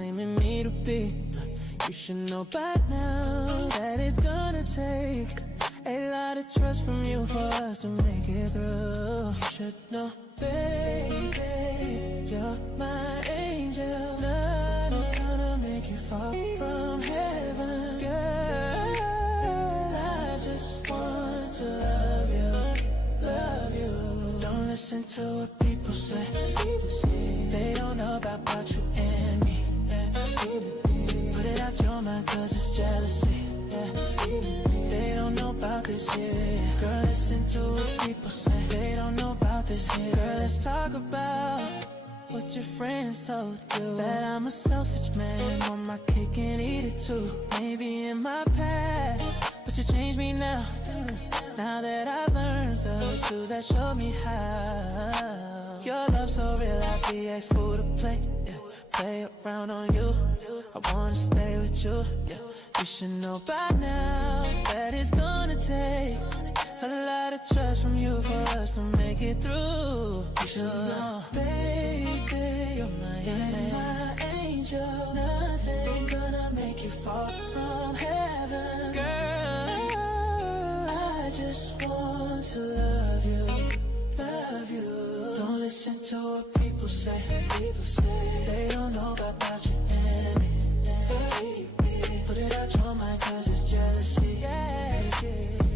claiming me to be. You should know by now that it's gonna take a lot of trust from you for us to make it through. You should know, baby, you're my angel. Nothing gonna make you fall from heaven, girl. I just want to love you. Don't listen to what people say. They don't know about you and me. Put it out your mind, cause it's jealousy. They don't know about this here. Girl, listen to what people say. They don't know about this here. Girl, let's talk about what your friends told you. That I'm a selfish man, want my cake and eat it too. Maybe in my past, but you changed me now. Now that I've learned the truth, that showed me how. Your love so real, I'd be a fool to play. Yeah. Play around on you, I wanna stay with you. Yeah. You should know by now that it's gonna take a lot of trust from you for us to make it through. You should know, baby, you're my angel. Nothing gonna make you fall from heaven, girl. I just want to love you. Don't listen to what people say. They don't know about you and me. Put it out your mind, cause it's jealousy.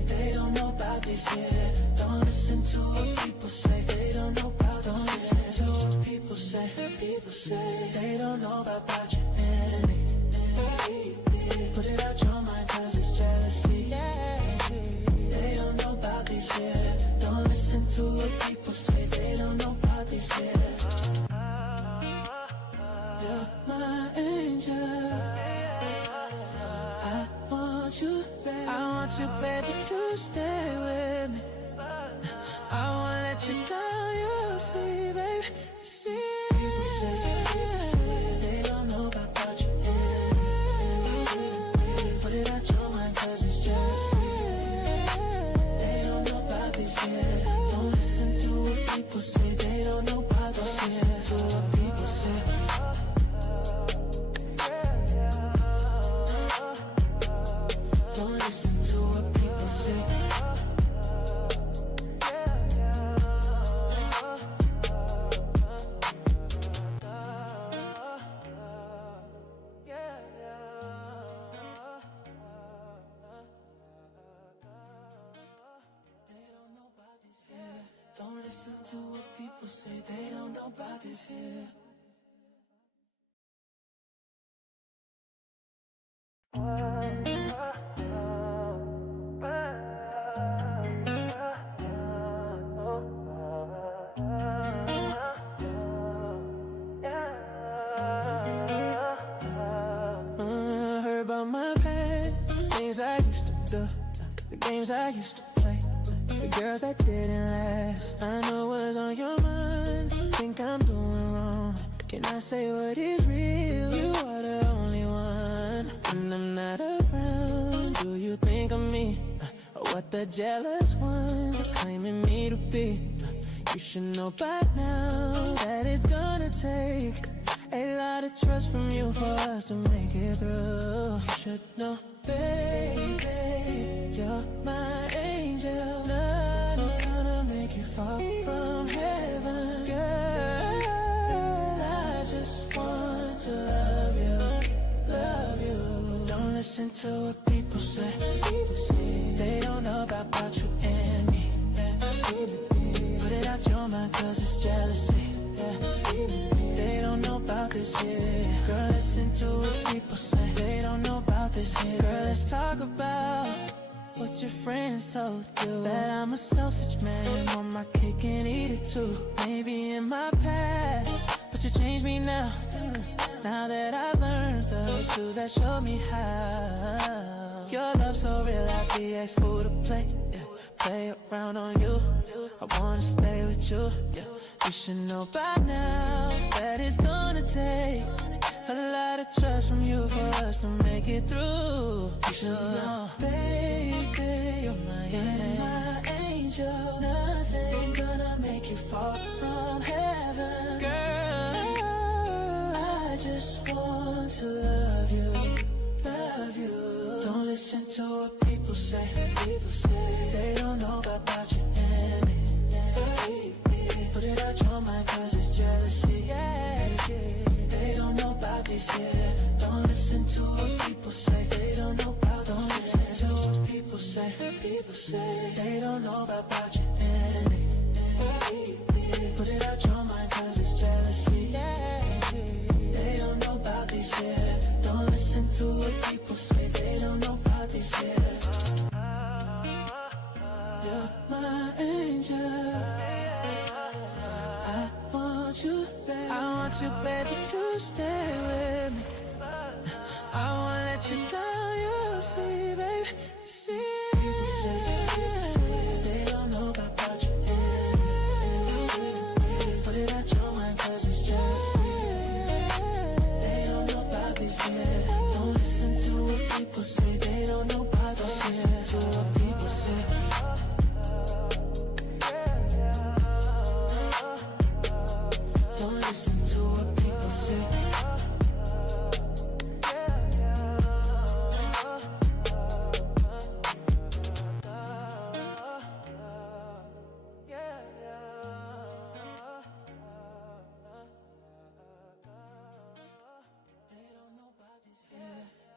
They don't know about this yet. Don't listen to what people say. They don't know about this. Don't listen to what people say. They don't know about you and me. Put it out your mind, cause it's jealousy. They don't know about this yet. Don't listen to what people say. They don't know about this yet. You're my angel. I want you, baby, to stay with me. I won't let you down, you'll see, baby. You see, people say they don't know about you. Put it out your mind, cause it's jealousy. They don't know about this yet. Don't listen to what people say. They don't know about this yet. Listen to what people say. Don't listen to what people say. Don't listen to what people say. They don't know about this here. Heard about my past, things I used to do, the games I used to play, the girls that didn't last. I know what's on your mind. Think I'm doing wrong. Can I say what is real? You are the only one. When I'm not around, do you think of me? Or what the jealous ones are claiming me to be? You should know by now that it's gonna take a lot of trust from you for us to make it through. You should know, baby, you're my angel. Nothing gonna make you fall from heaven, girl. I just want to love you. Don't listen to what people say. They don't know about you and me. Put it out your mind, cause it's jealousy. They don't know about this here. Girl, listen to what people say. They don't know about this here. Girl, let's talk about what your friends told you. That I'm a selfish man, want my cake and eat it too. Maybe in my past, but you changed me now. Now that I've learned the truth, that showed me how. Your love so real, I'd be a fool to play. Yeah. Play around on you, I wanna stay with you. Yeah. You should know by now that it's gonna take a lot of trust from you for us to make it through. You should know, baby, you're my angel. Nothing gonna make you fall from heaven, girl. I just just want to love you, love you. Don't listen to what people say, they don't know about you and me. Put it out your mind cause it's jealousy, they don't know about this, Don't listen to what people say, they don't know about. Don't listen to what people say, they don't know about you and me. Put it out your mind cause it's jealousy, they don't know about this, Don't listen to what people say, they don't know about this, You're my angel, I want you, baby, to stay with me. I won't let you down, you'll see, baby, see. People say, they don't know about you. Put it out your mind cause it's jealousy, they don't know about this, Don't listen to what people say, they don't know about this, Don't listen to what people say. Don't listen to what people say.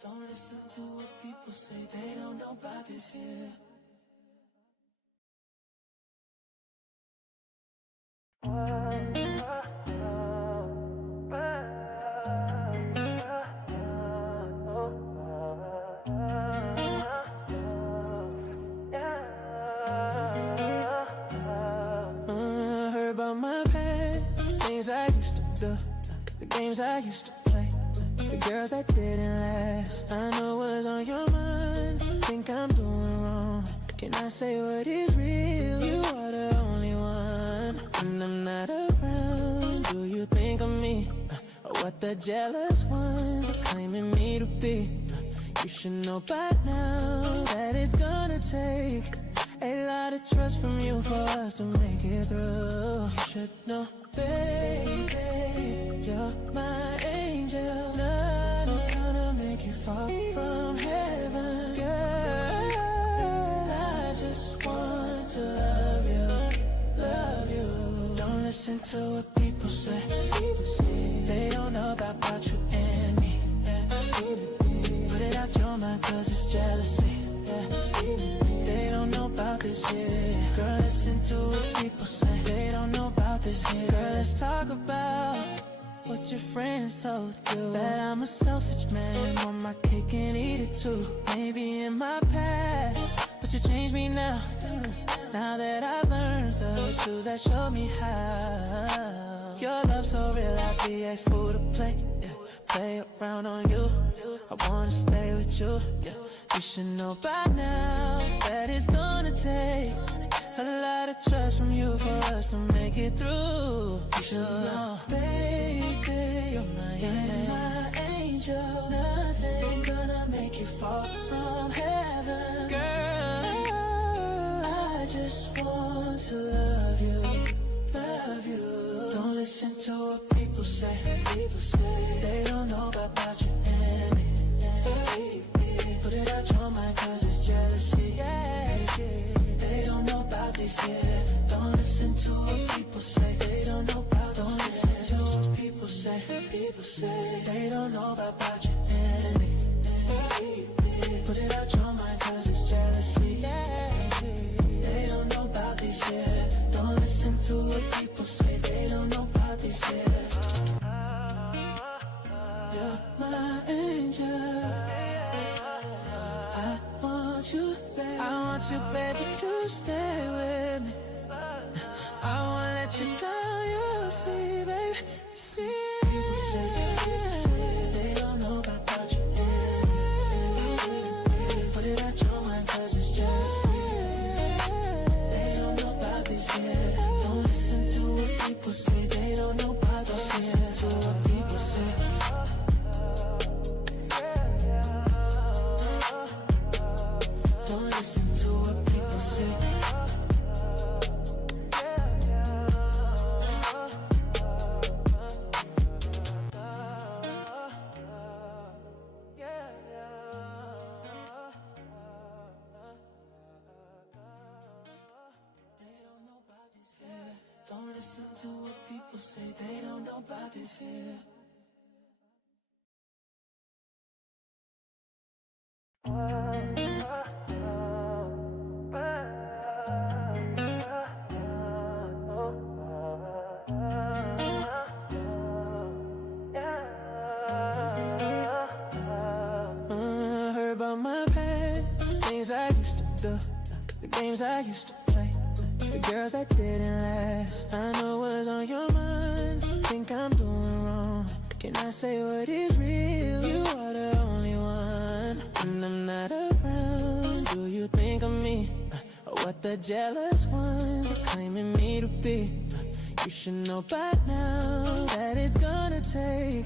Don't listen to what people say, they don't know about this here. Heard about my past, things I used to do, the games I used to play, the girls that didn't last. I know what's on your mind, think I'm doing wrong. Can I say what is real? You are the only one. When I'm not around, do you think of me? Or what the jealous ones are claiming me to be? You should know by now that it's gonna take a lot of trust from you for us to make it through. You should know, baby, you're my angel. Nothing gonna make you fall from heaven, girl. I just want to love you, love you. Don't listen to what people say, they don't know about you and me. Put it out your mind cause it's jealousy, they don't know about this here. Girl, listen to what people say, they don't know about this here. Girl, let's talk about what your friends told you, that I'm a selfish man, want my cake and eat it too. Maybe in my past, but you changed me now. Now that I've learned the truth, that showed me how. Your love so real, I'd be a fool to play, play around on you. I wanna stay with you, You should know by now that it's gonna take a lot of trust from you for us to make it through. You should know, baby, you're my angel. Nothing gonna make you fall from heaven, girl. I just want to love you, love you. Don't listen to what people say, they don't know about you and me. Put it out your mind cause it's jealousy, they don't know about this, Don't listen to what people say, they don't know about. Don't listen to what people say, they don't know about you and me. Put it out your mind cause it's jealousy, they don't know about this, Don't listen to what people say, they don't know about this, You're my angel, I want you, baby, to stay with me. I won't let you down, you'll see, baby, see. People say, they don't know about you. Put it out your mind cause it's jealousy, they don't know about this, Don't listen to what people say, they don't know about this, Don't listen to what people say. Don't listen to what people say. about this here. Heard about my past, things I used to do, the games I used to play, the girls that didn't last. I know what's on your mind, think I'm doing wrong. Can I say what is real? You are the only one. When I'm not around, do you think of me? Or what the jealous ones are claiming me to be? You should know by now that it's gonna take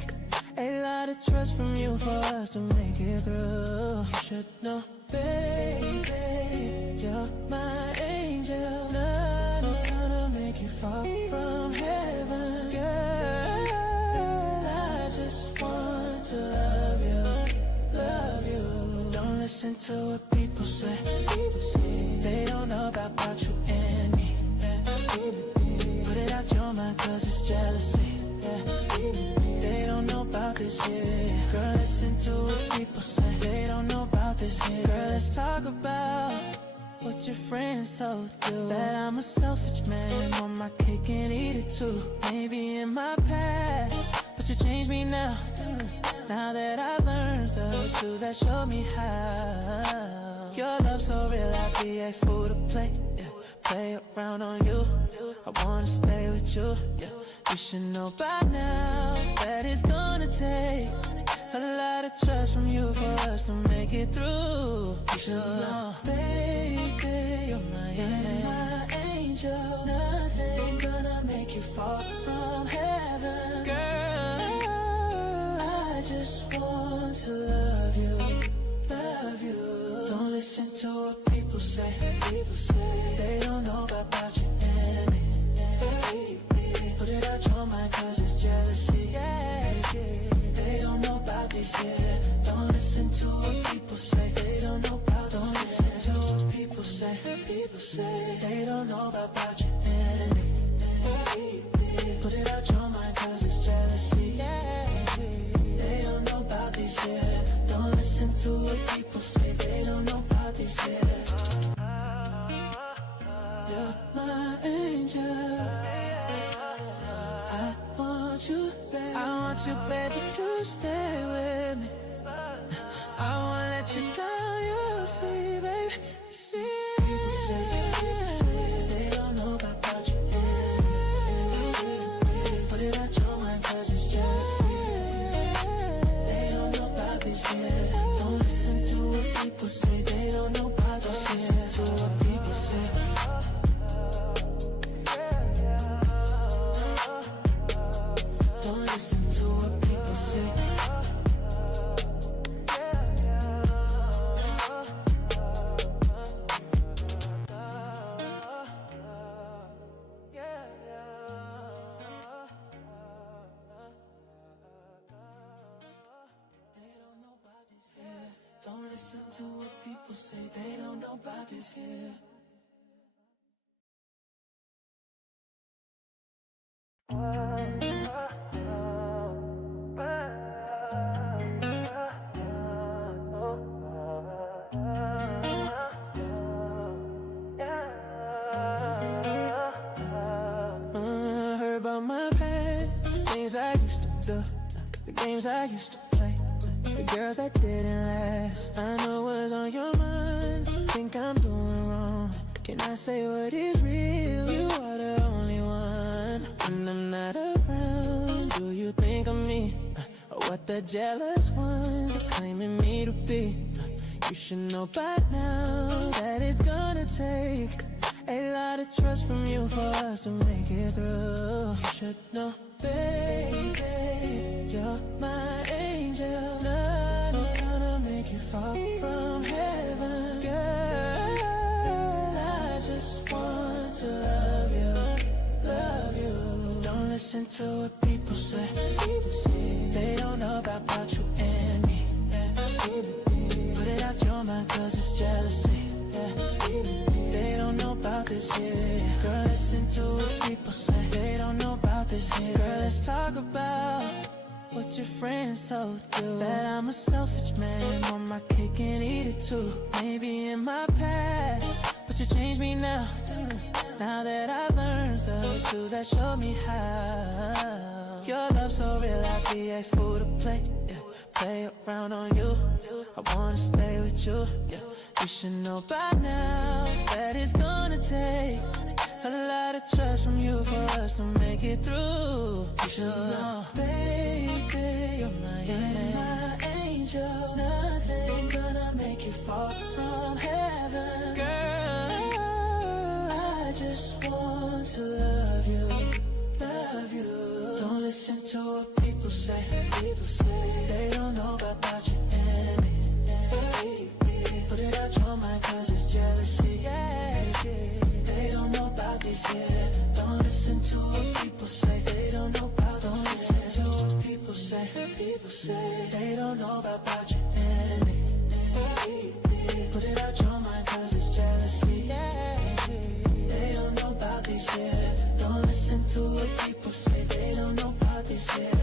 a lot of trust from you for us to make it through. You should know, baby, you're my angel. Nothing gonna make you fall from heaven, girl. I just want to love you. Don't listen to what people say. They don't know about you and me. Put it out your mind, cause it's jealousy. They don't know about this here. Girl, listen to what people say. They don't know about this here. Girl, let's talk about what your friends told you. That I'm a selfish man, want my cake and eat it too. Maybe in my past, but you changed me now. Now that I learned the truth, that showed me how. Your love so real, I'd be a fool to play, yeah. Play around on you, I wanna stay with you, yeah. You should know by now that it's gonna take a lot of trust from you for us to make it through. You should know, baby, you're my angel. Nothing gonna make you fall from heaven, girl. I just want to love you. Don't listen to what people say. They don't know about you and me. Put it out your mind, cause it's jealousy. They don't know about this yet. Don't listen to what people say. They don't know about. Don't listen to what people say. They don't know about you and me. Put it out your mind, cause it's jealousy. They don't know about this yet. Don't listen to what people say. They don't know about this yet. You're my angel. I want you, baby, to stay with me. I won't let you down, you'll see, baby. See. People say they don't know about you. Put it out your mind, cause it's jealousy. They don't know about this yet. Don't listen to what people say. They don't know about this yet. Listen to what people say. Don't listen to what people say. Don't listen to what people say. They don't know about this here. Heard about my past, things I used to do, the games I used to play, the girls that didn't last. I know what's on your mind, think I'm doing wrong. Can I say what is real? You are the only one. When I'm not around, do you think of me? Or what the jealous ones are claiming me to be? You should know by now that it's gonna take a lot of trust from you for us to make it through. You should know, baby, you're my angel. Nothing gonna make you fall from heaven, girl. I just want to love you. Don't listen to what people say. They don't know about you and me. Put it out your mind, cause it's jealousy. yeah. They don't know about this here. Girl, listen to what people say. They don't know about this here. Girl, let's talk about what your friends told you. That I'm a selfish man, want my cake and eat it too. Maybe in my past, but you changed me now. Now that I've learned the truth, that showed me how. Your love so real, I'd be a fool to play, yeah. Play around on you, I wanna stay with you, yeah. You should know by now that it's gonna take a lot of trust from you for us to make it through. You should know, baby, you're my angel. Nothing gonna make you fall from heaven. Girl, I just want to love you, love you. Don't listen to what people say, they don't know about you and me. Put it out your mind cause it's jealousy, yeah. They don't know about this, yeah. Don't listen to what people say, they don't know about. Don't listen to what people say, they don't know about you and me. Put it out your mind cause it's jealousy, yeah. They don't know about this, yeah. Don't listen to what people say, they don't know about this, yeah.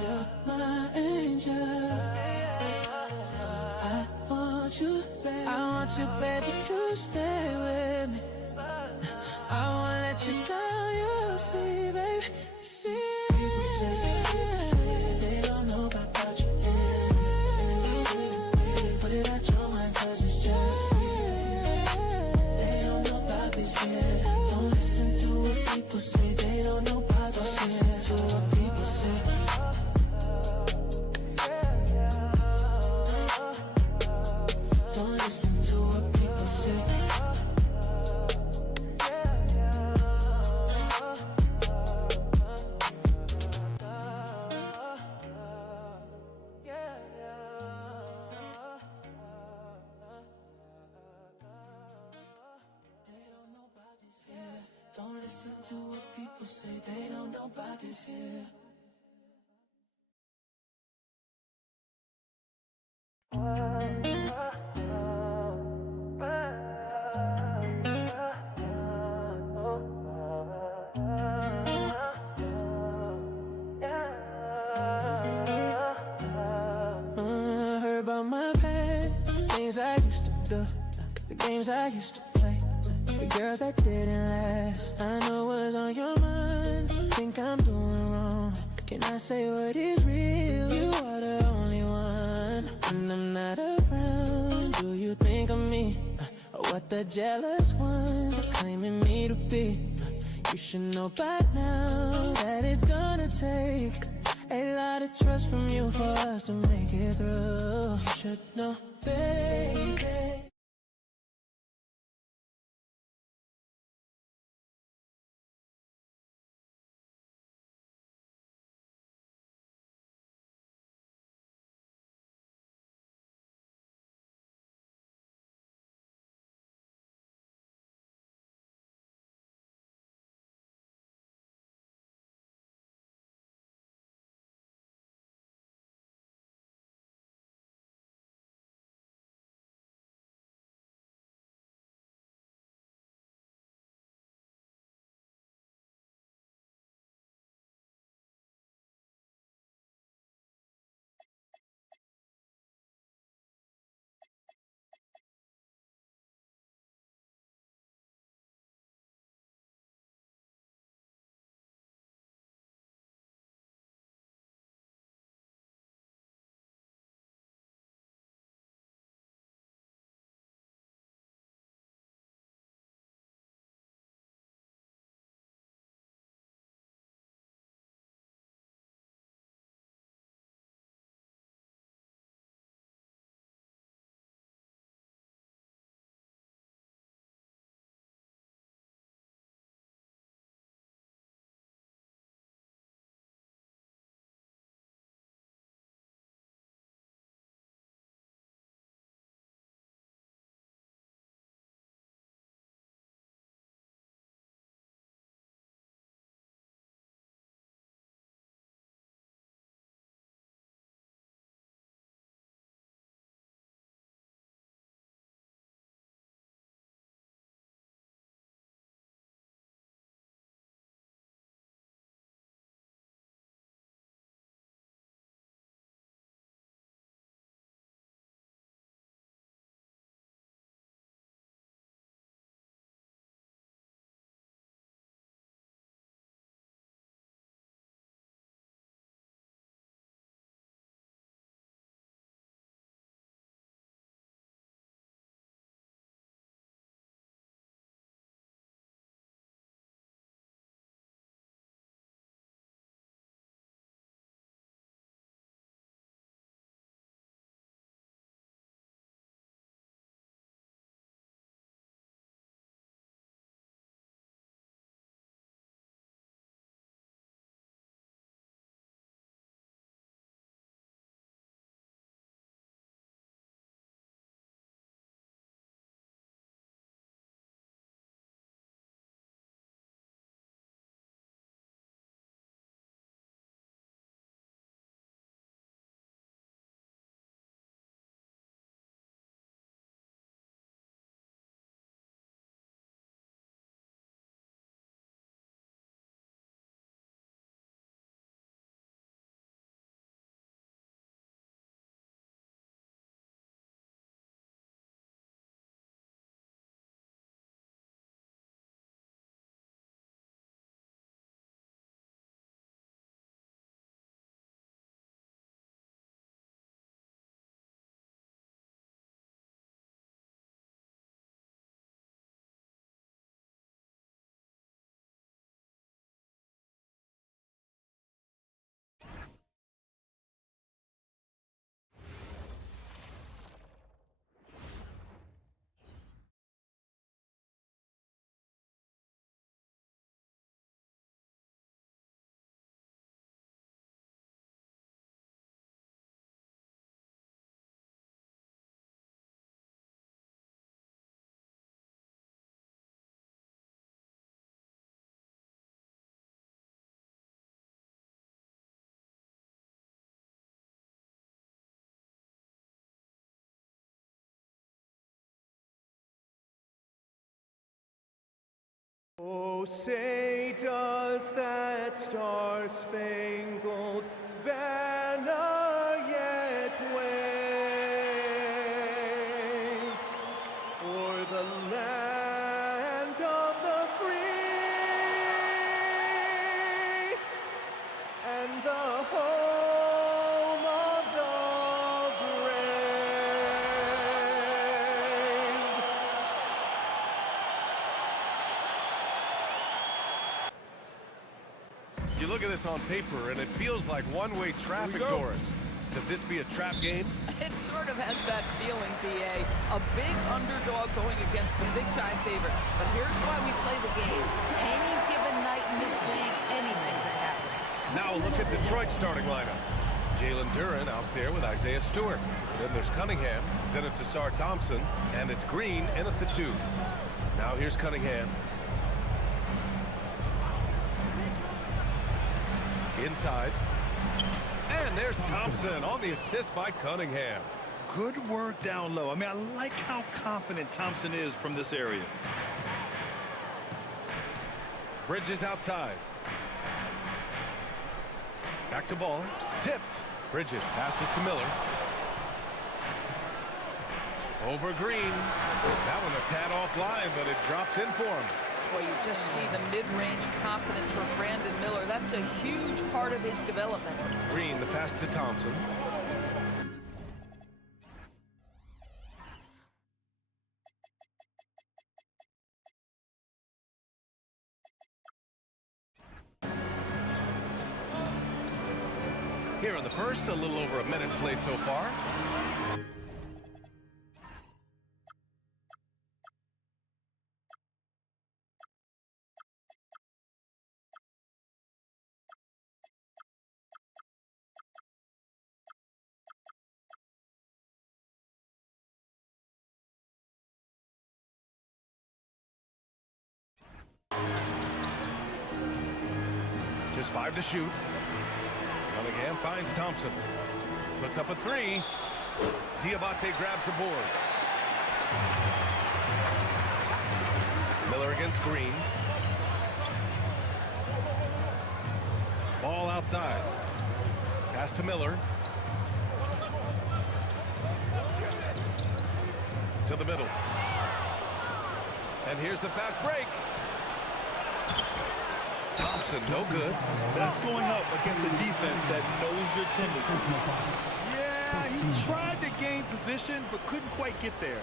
You're my angel. I want you, baby, to stay with me. I won't let you down, you'll see, baby. See, people say they don't know about you. Put it out your mind cause it's jealousy. They don't know about this, yeah. Don't listen to what people say, they don't know about this, yeah. Don't listen to what people say. Don't listen to what people say. Don't listen to what people say, they don't know about this here. Heard about my past, things I used to do, the games I used to play, the girls that didn't last. I know what's on your mind, think I'm doing wrong. Can I say what is real? You are the only one. When I'm not around, do you think of me? Or what the jealous ones are claiming me to be? You should know by now that it's gonna take a lot of trust from you for us to make it through. You should know, baby. Oh, say does that star-spangled banner yet wave o'er the land of the free and the home of the brave? You look at this on paper, and it feels like one-way traffic, Doris. Could this be a trap game? It sort of has that feeling, B.A. A big underdog going against the big-time favorite. But here's why we play the game. Any given night in this league, anything can happen. Now look at Detroit's starting lineup. Jalen Duren out there with Isaiah Stewart. Then there's Cunningham. Then it's Asar Thompson. And it's Green in at the 2. Now here's Cunningham. Inside. And there's Thompson on the assist by Cunningham. Good work down low. I mean, I like how confident Thompson is from this area. Bridges outside. Back to ball. Tipped. Bridges passes to Miller. Over Green. That one a tad offline, but it drops in for him. Boy, you just see the mid-range confidence from Brandon Miller. That's a huge part of his development. Green, the pass to Thompson. Here in the first, a little over a minute played so far. Just 5 to shoot. Cunningham finds Thompson. Puts up a 3. Diabate grabs the board. Miller against Green. Ball outside. Pass to Miller. To the middle. And here's the fast break. Thompson, no good. That's going up against a defense that knows your tendencies. Yeah, he tried to gain position, but couldn't quite get there.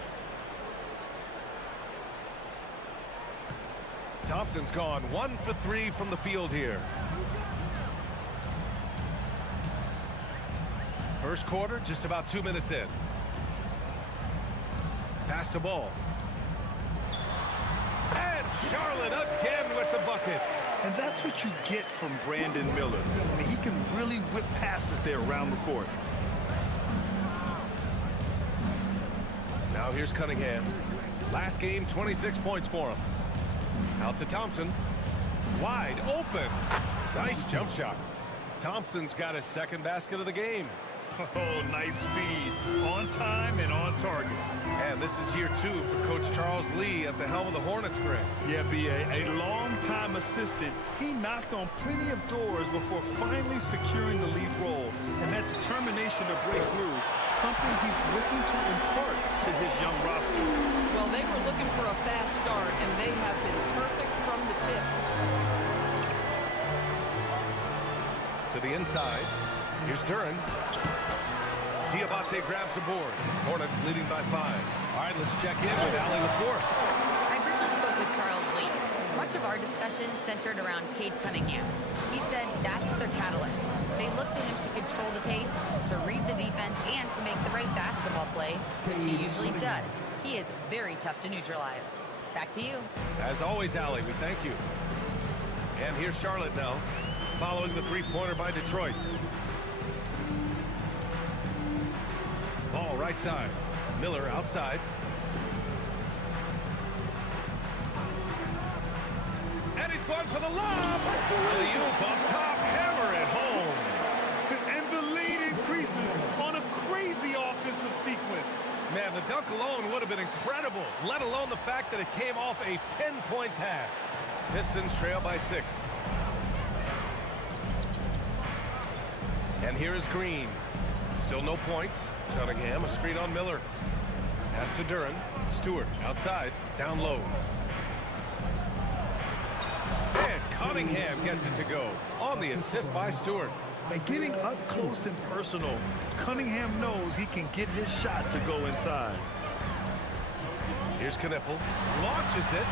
Thompson's gone 1 for 3 from the field here. First quarter, just about 2 minutes in. Pass to ball. And Charlotte again with the bucket. And that's what you get from Brandon Miller. I mean, he can really whip passes there around the court. Now here's Cunningham. Last game, 26 points for him. Out to Thompson. Wide open. Nice jump shot. Thompson's got his second basket of the game. Oh, nice feed. On time and on target. And this is year 2 for Coach Charles Lee at the helm of the Hornets, Greg. Yeah, B.A., a long-time assistant. He knocked on plenty of doors before finally securing the lead role. And that determination to break through, something he's looking to impart to his young roster. Well, they were looking for a fast start, and they have been perfect from the tip. To the inside. Here's Duren. Diabate grabs the board. Hornets leading by 5. All right, let's check in with Allie LaForce. I briefly spoke with Charles Lee. Much of our discussion centered around Cade Cunningham. He said that's their catalyst. They look to him to control the pace, to read the defense, and to make the right basketball play, which he usually does. He is very tough to neutralize. Back to you. As always, Allie, we thank you. And here's Charlotte now, following the three-pointer by Detroit. Ball right side. Miller outside. And he's going for the lob. Alley-oop up top, hammer it home. And the lead increases on a crazy offensive sequence. Man, the dunk alone would have been incredible, let alone the fact that it came off a pinpoint pass. Pistons trail by 6. And here is Green. Still no points. Cunningham, a screen on Miller. Pass to Duran. Stewart outside, down low. And Cunningham gets it to go on the assist by Stewart. And getting up close and personal, Cunningham knows he can get his shot to go inside. Here's Knipple. Launches it.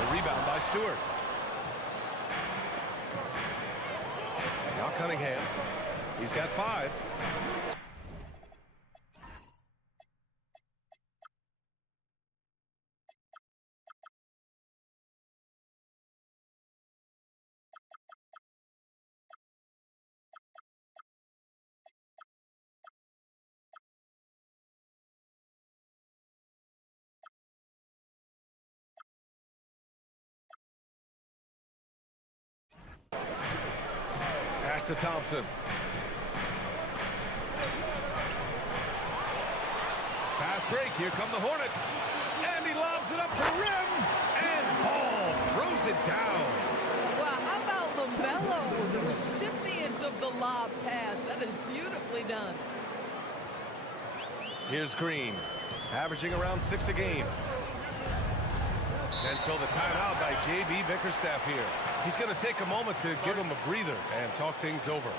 The rebound by Stewart. Now Cunningham. He's got 5. Pass to Thompson. Fast break. Here come the Hornets. And he lobs it up to rim. And Ball throws it down. Well, how about LaMelo, the recipient of the lob pass? That is beautifully done. Here's Green, averaging around 6 a game. And so the timeout by J.B. Bickerstaff here. He's going to take a moment to give him a breather and talk things over.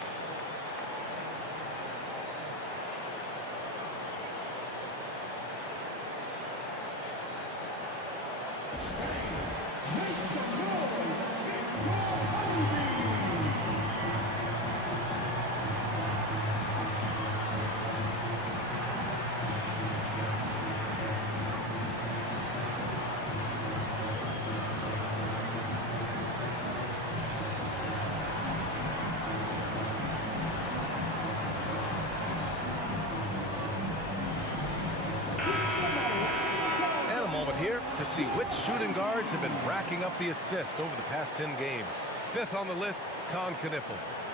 Here to see which shooting guards have been racking up the assist over the past 10 games. 5th on the list, Knipple.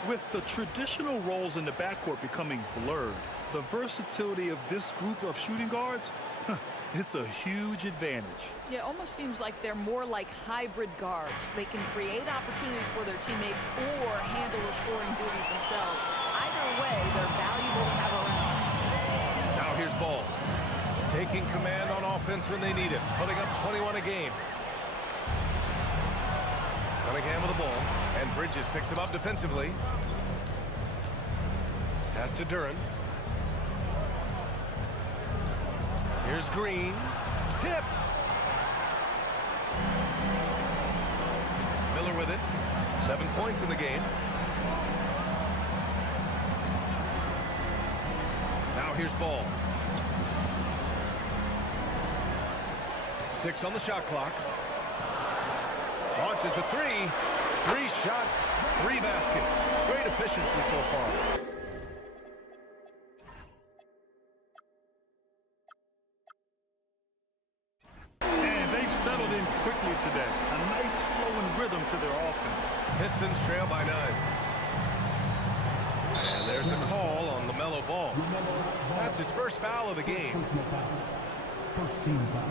With the traditional roles in the backcourt becoming blurred, the versatility of this group of shooting guards, it's a huge advantage. Yeah, it almost seems like they're more like hybrid guards. They can create opportunities for their teammates or handle the scoring duties themselves. Either way, they're valuable to have around. Now here's Ball. Taking command on offense when they need it, putting up 21 a game. Cunningham with the ball, and Bridges picks him up defensively. Pass to Duran. Here's Green. Tipped. Miller with it. 7 points in the game. Now here's Ball. 6 on the shot clock. Launches a 3. 3 shots, 3 baskets. Great efficiency so far. And they've settled in quickly today. A nice flowing rhythm to their offense. Pistons trail by 9. And there's the call on LaMelo Ball. That's his first foul of the game. First team foul.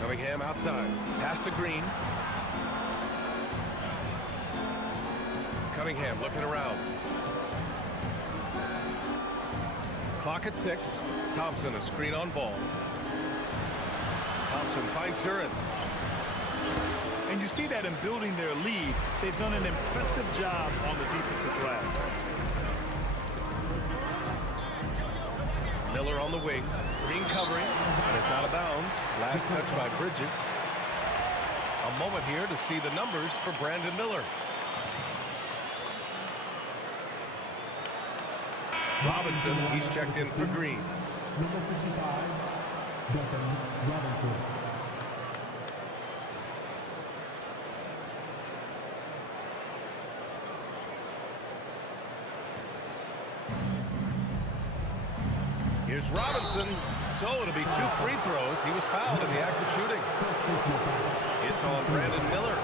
Cunningham outside. Pass to Green. Cunningham looking around. Clock at 6. Thompson a screen on Ball. Thompson finds Duran. And you see that in building their lead, they've done an impressive job on the defensive glass. Miller on the wing. Green covering, and it's out of bounds. Last touch by Bridges. A moment here to see the numbers for Brandon Miller. Robinson, he's checked in for Green. Number 55, Duncan Robinson. Here's Robinson. So it'll be 2 free throws. He was fouled in the act of shooting. It's on Brandon Miller.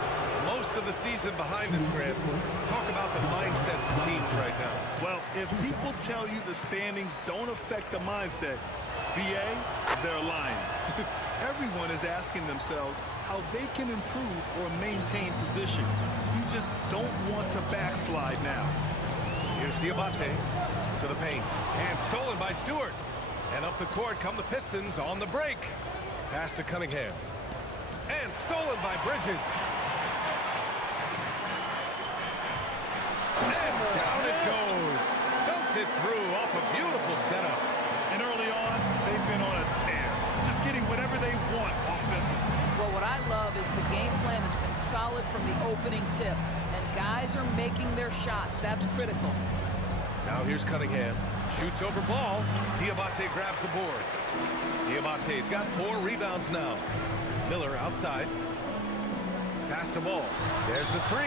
Most most of the season behind us, Grant. Talk about the mindset for teams right now. Well, if people tell you the standings don't affect the mindset, BA, they're lying. Everyone is asking themselves how they can improve or maintain position. You just don't want to backslide now. Here's Diabate to the paint. And stolen by Stewart. And up the court come the Pistons on the break. Pass to Cunningham. And stolen by Bridges. And down it goes. Dumped it through off a beautiful setup. And early on, they've been on a tear. Just getting whatever they want offensively. Well, what I love is the game plan has been solid from the opening tip. And guys are making their shots. That's critical. Now here's Cunningham. Shoots over ball. Diabate grabs the board. Diabate's got 4 rebounds now. Miller outside. Pass to ball. There's the 3.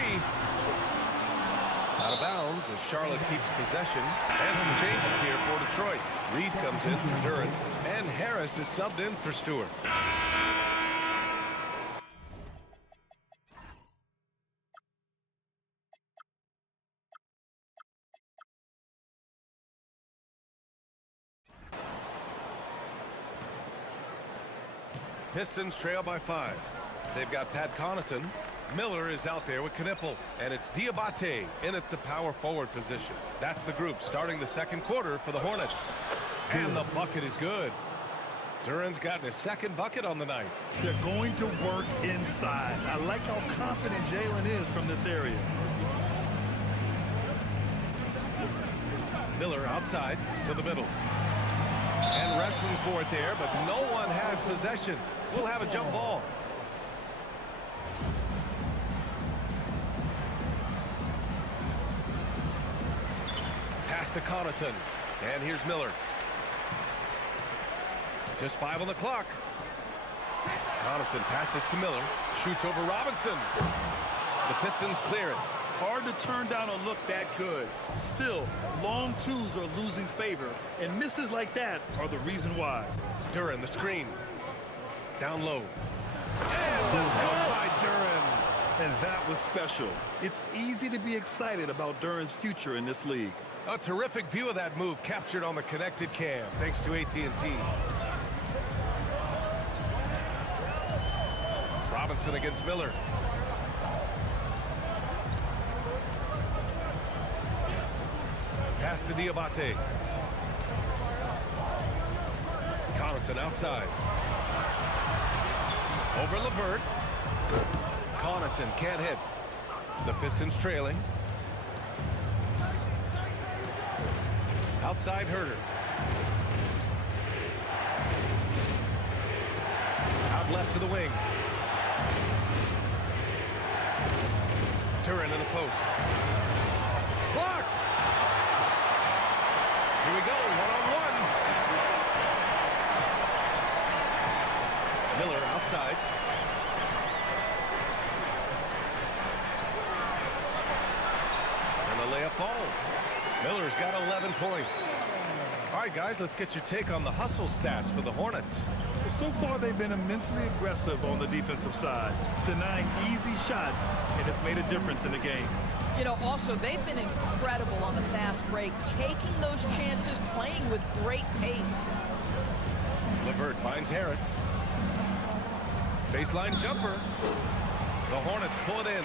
Out of bounds as Charlotte keeps possession. And some changes here for Detroit. Reed comes in for Duren. And Harris is subbed in for Stewart. Pistons trail by 5. They've got Pat Connaughton. Miller is out there with Knipple. And it's Diabate in at the power forward position. That's the group starting the second quarter for the Hornets. And the bucket is good. Duren's gotten his second bucket on the night. They're going to work inside. I like how confident Jalen is from this area. Miller outside to the middle. And wrestling for it there, but no one has possession. We'll have a jump ball. Pass to Connaughton. And here's Miller. Just 5 on the clock. Connaughton passes to Miller. Shoots over Robinson. The Pistons clear it. Hard to turn down a look that good. Still, long twos are losing favor, and misses like that are the reason why. Duren, the screen. Down low. And the dunk by Duren. And that was special. It's easy to be excited about Duren's future in this league. A terrific view of that move captured on the connected cam, thanks to AT&T. Robinson against Miller. Pass to Diabate. Connaughton outside. Over LeVert. Connaughton can't hit. The Pistons trailing. Outside Herter. Out left to the wing. Duren in the post. Blocked. Here we go, one-on-one. Miller outside. And the layup falls. Miller's got 11 points. All right, guys, let's get your take on the hustle stats for the Hornets. So far, they've been immensely aggressive on the defensive side, denying easy shots, and it's made a difference in the game. You know, also, they've been incredible on the fast break, taking those chances, playing with great pace. LeVert finds Harris. Baseline jumper. The Hornets pull it in.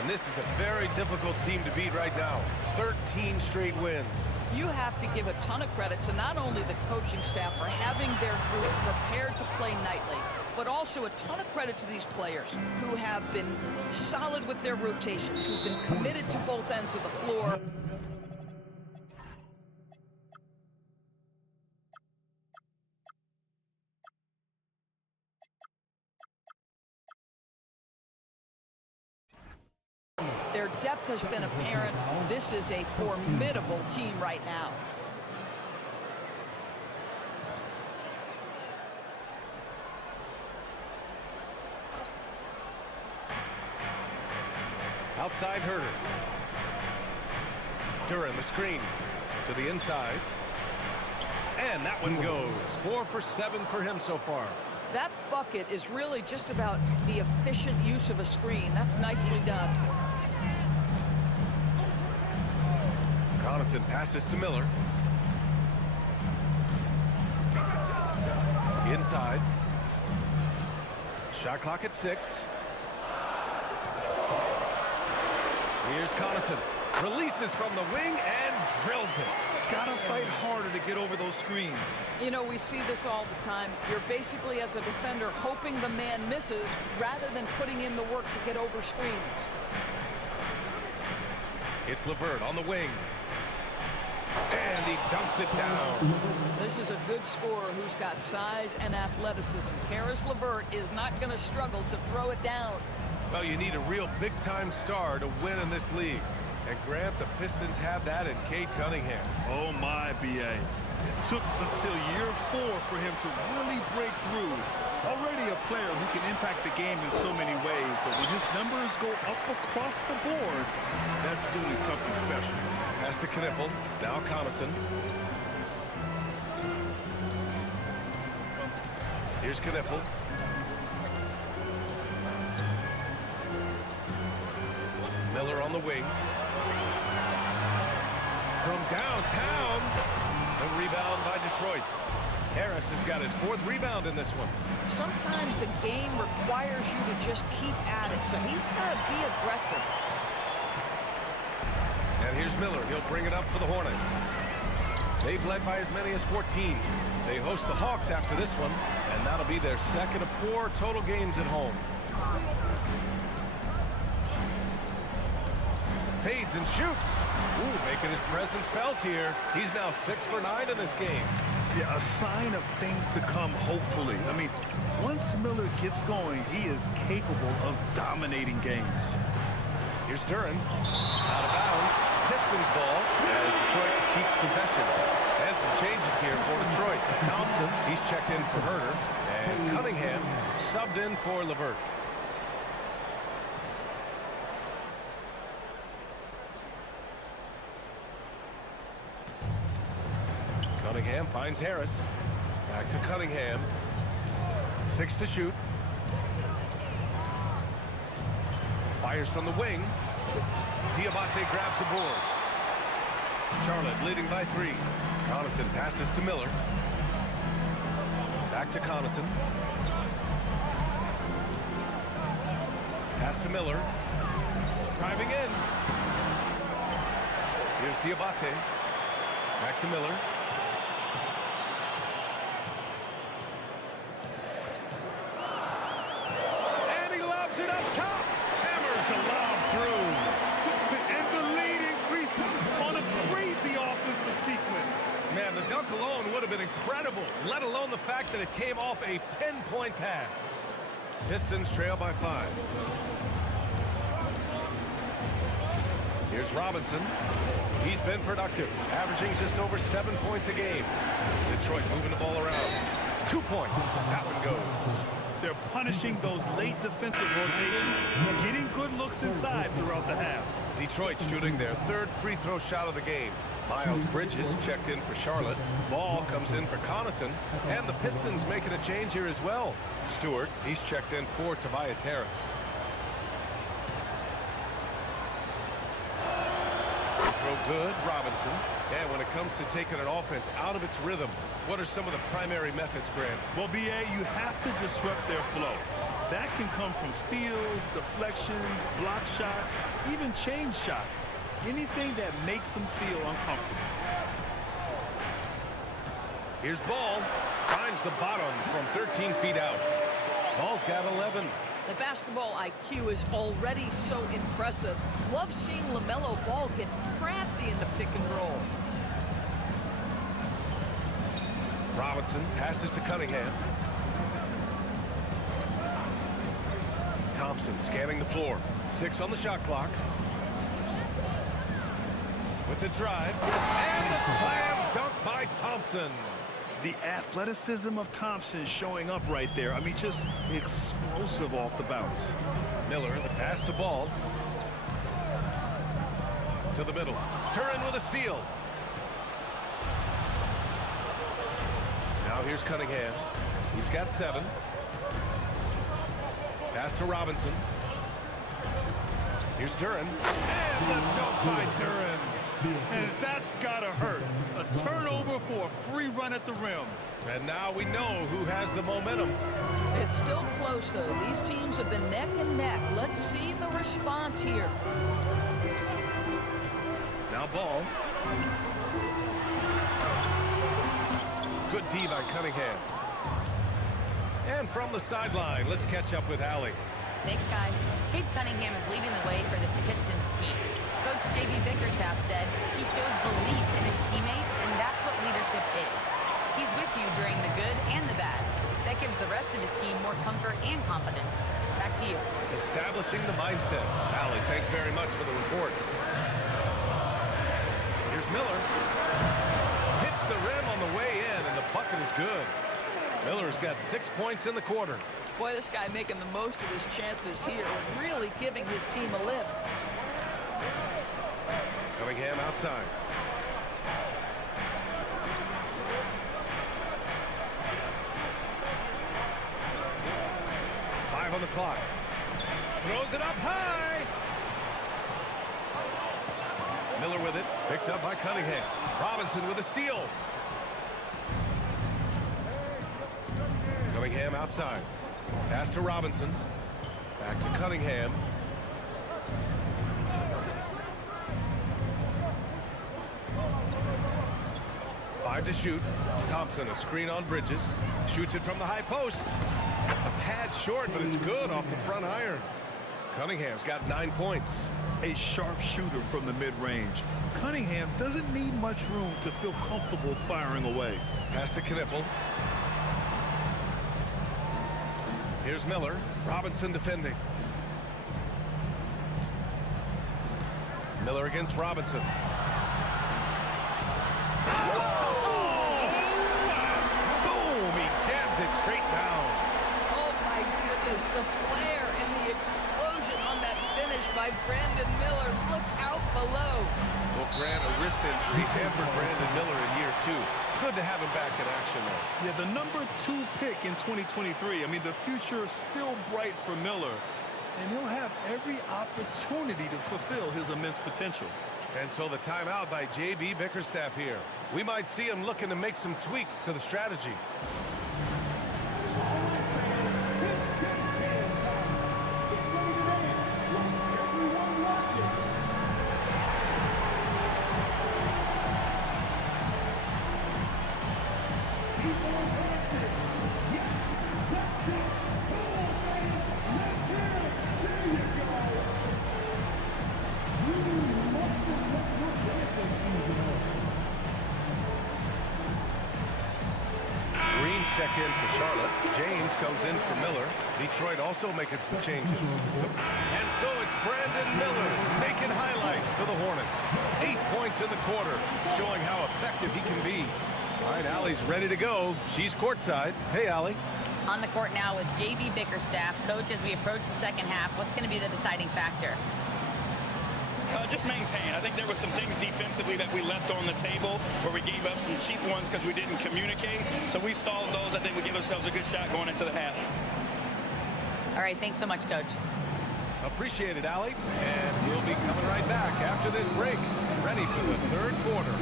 And this is a very difficult team to beat right now. 13 straight wins. You have to give a ton of credit to not only the coaching staff for having their group prepared to play nightly, but also a ton of credit to these players who have been solid with their rotations, who've been committed to both ends of the floor. Their depth has been apparent. This is a formidable team right now. Outside Herter. Duren the screen to the inside. And that one goes. 4 for 7 for him so far. That bucket is really just about the efficient use of a screen. That's nicely done. Connaughton passes to Miller. Inside. Shot clock at 6. Here's Connaughton. Releases from the wing and drills it. Gotta fight harder to get over those screens. You know, we see this all the time. You're basically, as a defender, hoping the man misses rather than putting in the work to get over screens. It's LeVert on the wing. And he dunks it down. This is a good scorer who's got size and athleticism. Karis LeVert is not going to struggle to throw it down. Well, you need a real big-time star to win in this league. And Grant, the Pistons have that in Cade Cunningham. Oh my, BA. It took until year 4 for him to really break through. Already a player who can impact the game in so many ways, but when his numbers go up across the board, that's doing something special. Pass to Knipple. Now Connaughton. Here's Knipple. Miller on the wing. From downtown. The rebound by Detroit. Harris has got his 4th rebound in this one. Sometimes the game requires you to just keep at it, so he's got to be aggressive. And here's Miller. He'll bring it up for the Hornets. They've led by as many as 14. They host the Hawks after this one, and that'll be their 2nd of 4 total games at home. Fades and shoots. Ooh, making his presence felt here. He's now 6 for 9 in this game. Yeah, a sign of things to come, hopefully. I mean, once Miller gets going, he is capable of dominating games. Here's Duren. Out of bounds. Pistons ball as Detroit keeps possession. And some changes here for Detroit. Thompson, he's checked in for Herter. And Cunningham subbed in for LeVert. Cunningham finds Harris. Back to Cunningham. 6 to shoot. Fires from the wing. Diabate grabs the board. Charlotte leading by 3. Connaughton passes to Miller. Back to Connaughton. Pass to Miller. Driving in. Here's Diabate. Back to Miller. Dunk alone would have been incredible, let alone the fact that it came off a pinpoint pass. Pistons trail by 5. Here's Robinson. He's been productive, averaging just over 7 points a game. Detroit moving the ball around. 2 points. That one goes. They're punishing those late defensive rotations, getting good looks inside throughout the half. Detroit shooting their 3rd free throw shot of the game. Miles Bridges checked in for Charlotte. Ball comes in for Connaughton. And the Pistons making a change here as well. Stewart, he's checked in for Tobias Harris. Throw good, Robinson. And when it comes to taking an offense out of its rhythm, what are some of the primary methods, Grant? Well, BA, you have to disrupt their flow. That can come from steals, deflections, block shots, even change shots. Anything that makes them feel uncomfortable. Here's Ball. Finds the bottom from 13 feet out. Ball's got 11. The basketball IQ is already so impressive. Love seeing LaMelo Ball get crafty in the pick and roll. Robinson passes to Cunningham. Thompson scanning the floor. 6 on the shot clock. With the drive, and the slam dunk by Thompson. The athleticism of Thompson showing up right there. I mean, just explosive off the bounce. Miller, the pass to Ball. To the middle. Duren with a steal. Now here's Cunningham. He's got 7. Pass to Robinson. Here's Duran. And the dunk by Duran. And that's gotta hurt. A turnover for a free run at the rim. And now we know who has the momentum. It's still close, though. These teams have been neck and neck. Let's see the response here. Now Ball. Good D by Cunningham. And from the sideline, let's catch up with Allie. Thanks, guys. Cade Cunningham is leading the way for this Pistons team. Coach J.B. Bickerstaff said he shows belief in his teammates, and that's what leadership is. He's with you during the good and the bad. That gives the rest of his team more comfort and confidence. Back to you. Establishing the mindset. Allie, thanks very much for the report. Here's Miller. Hits the rim on the way in, and the bucket is good. Miller's got 6 points in the quarter. Boy, this guy making the most of his chances here, really giving his team a lift. Cunningham outside. On the clock. Throws it up high. Miller with it. Picked up by Cunningham. Robinson with a steal. Cunningham outside. Pass to Robinson. Back to Cunningham. Five to shoot. Thompson, a screen on Bridges. Shoots it from the high post. A tad short, but it's good off the front iron. Cunningham's got 9 points. A sharp shooter from the mid-range. Cunningham doesn't need much room to feel comfortable firing away. Pass to Knipple. Here's Miller. Robinson defending. Miller against Robinson. Straight down. Oh my goodness, the flare and the explosion on that finish by Brandon Miller. Look out below. Well, Grant, a wrist injury hampered Brandon Miller in year 2. Good to have him back in action, though. Yeah, the number 2 pick in 2023. I mean, the future is still bright for Miller, and he'll have every opportunity to fulfill his immense potential. And so the timeout by J.B. Bickerstaff here. We might see him looking to make some tweaks to the strategy. Check in for Charlotte. James comes in for Miller. Detroit also making some changes. And so it's Brandon Miller making highlights for the Hornets. 8 points in the quarter, showing how effective he can be. All right, Allie's ready to go. She's courtside. Hey, Allie. On the court now with J.B. Bickerstaff. Coach, as we approach the second half, what's going to be the deciding factor? Just maintain. I think there were some things defensively that we left on the table where we gave up some cheap ones because we didn't communicate. So we solved those. I think we give ourselves a good shot going into the half. All right, thanks so much, Coach. Appreciate it, Allie. And we'll be coming right back after this break, ready for the third quarter.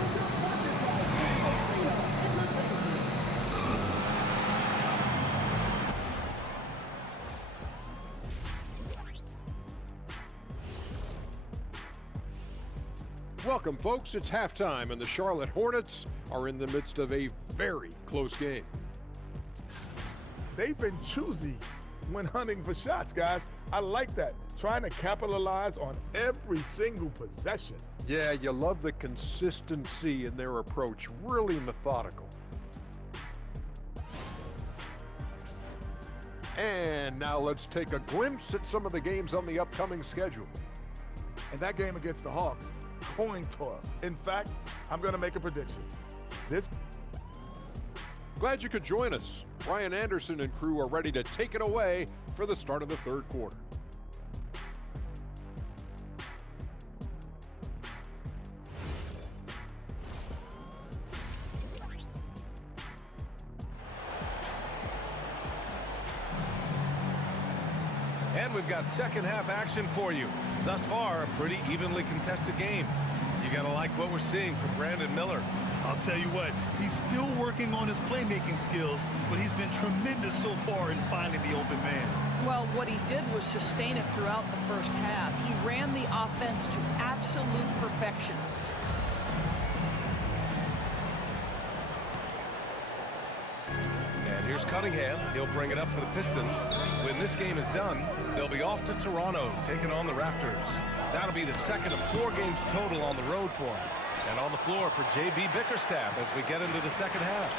Welcome, folks. It's halftime, and the Charlotte Hornets are in the midst of a very close game. They've been choosy when hunting for shots, guys. I like that. Trying to capitalize on every single possession. Yeah, you love the consistency in their approach. Really methodical. And now let's take a glimpse at some of the games on the upcoming schedule. And that game against the Hawks, coin toss. In fact, I'm going to make a prediction. Glad you could join us. Ryan Anderson and crew are ready to take it away for the start of the third quarter. And we've got second half action for you. Thus far, a pretty evenly contested game. You got to like what we're seeing from Brandon Miller. I'll tell you what, he's still working on his playmaking skills, but he's been tremendous so far in finding the open man. Well, what he did was sustain it throughout the first half. He ran the offense to absolute perfection. And here's Cunningham. He'll bring it up for the Pistons. When this game is done, they'll be off to Toronto, taking on the Raptors. That'll be the second of 4 games total on the road for him. And on the floor for J.B. Bickerstaff as we get into the second half.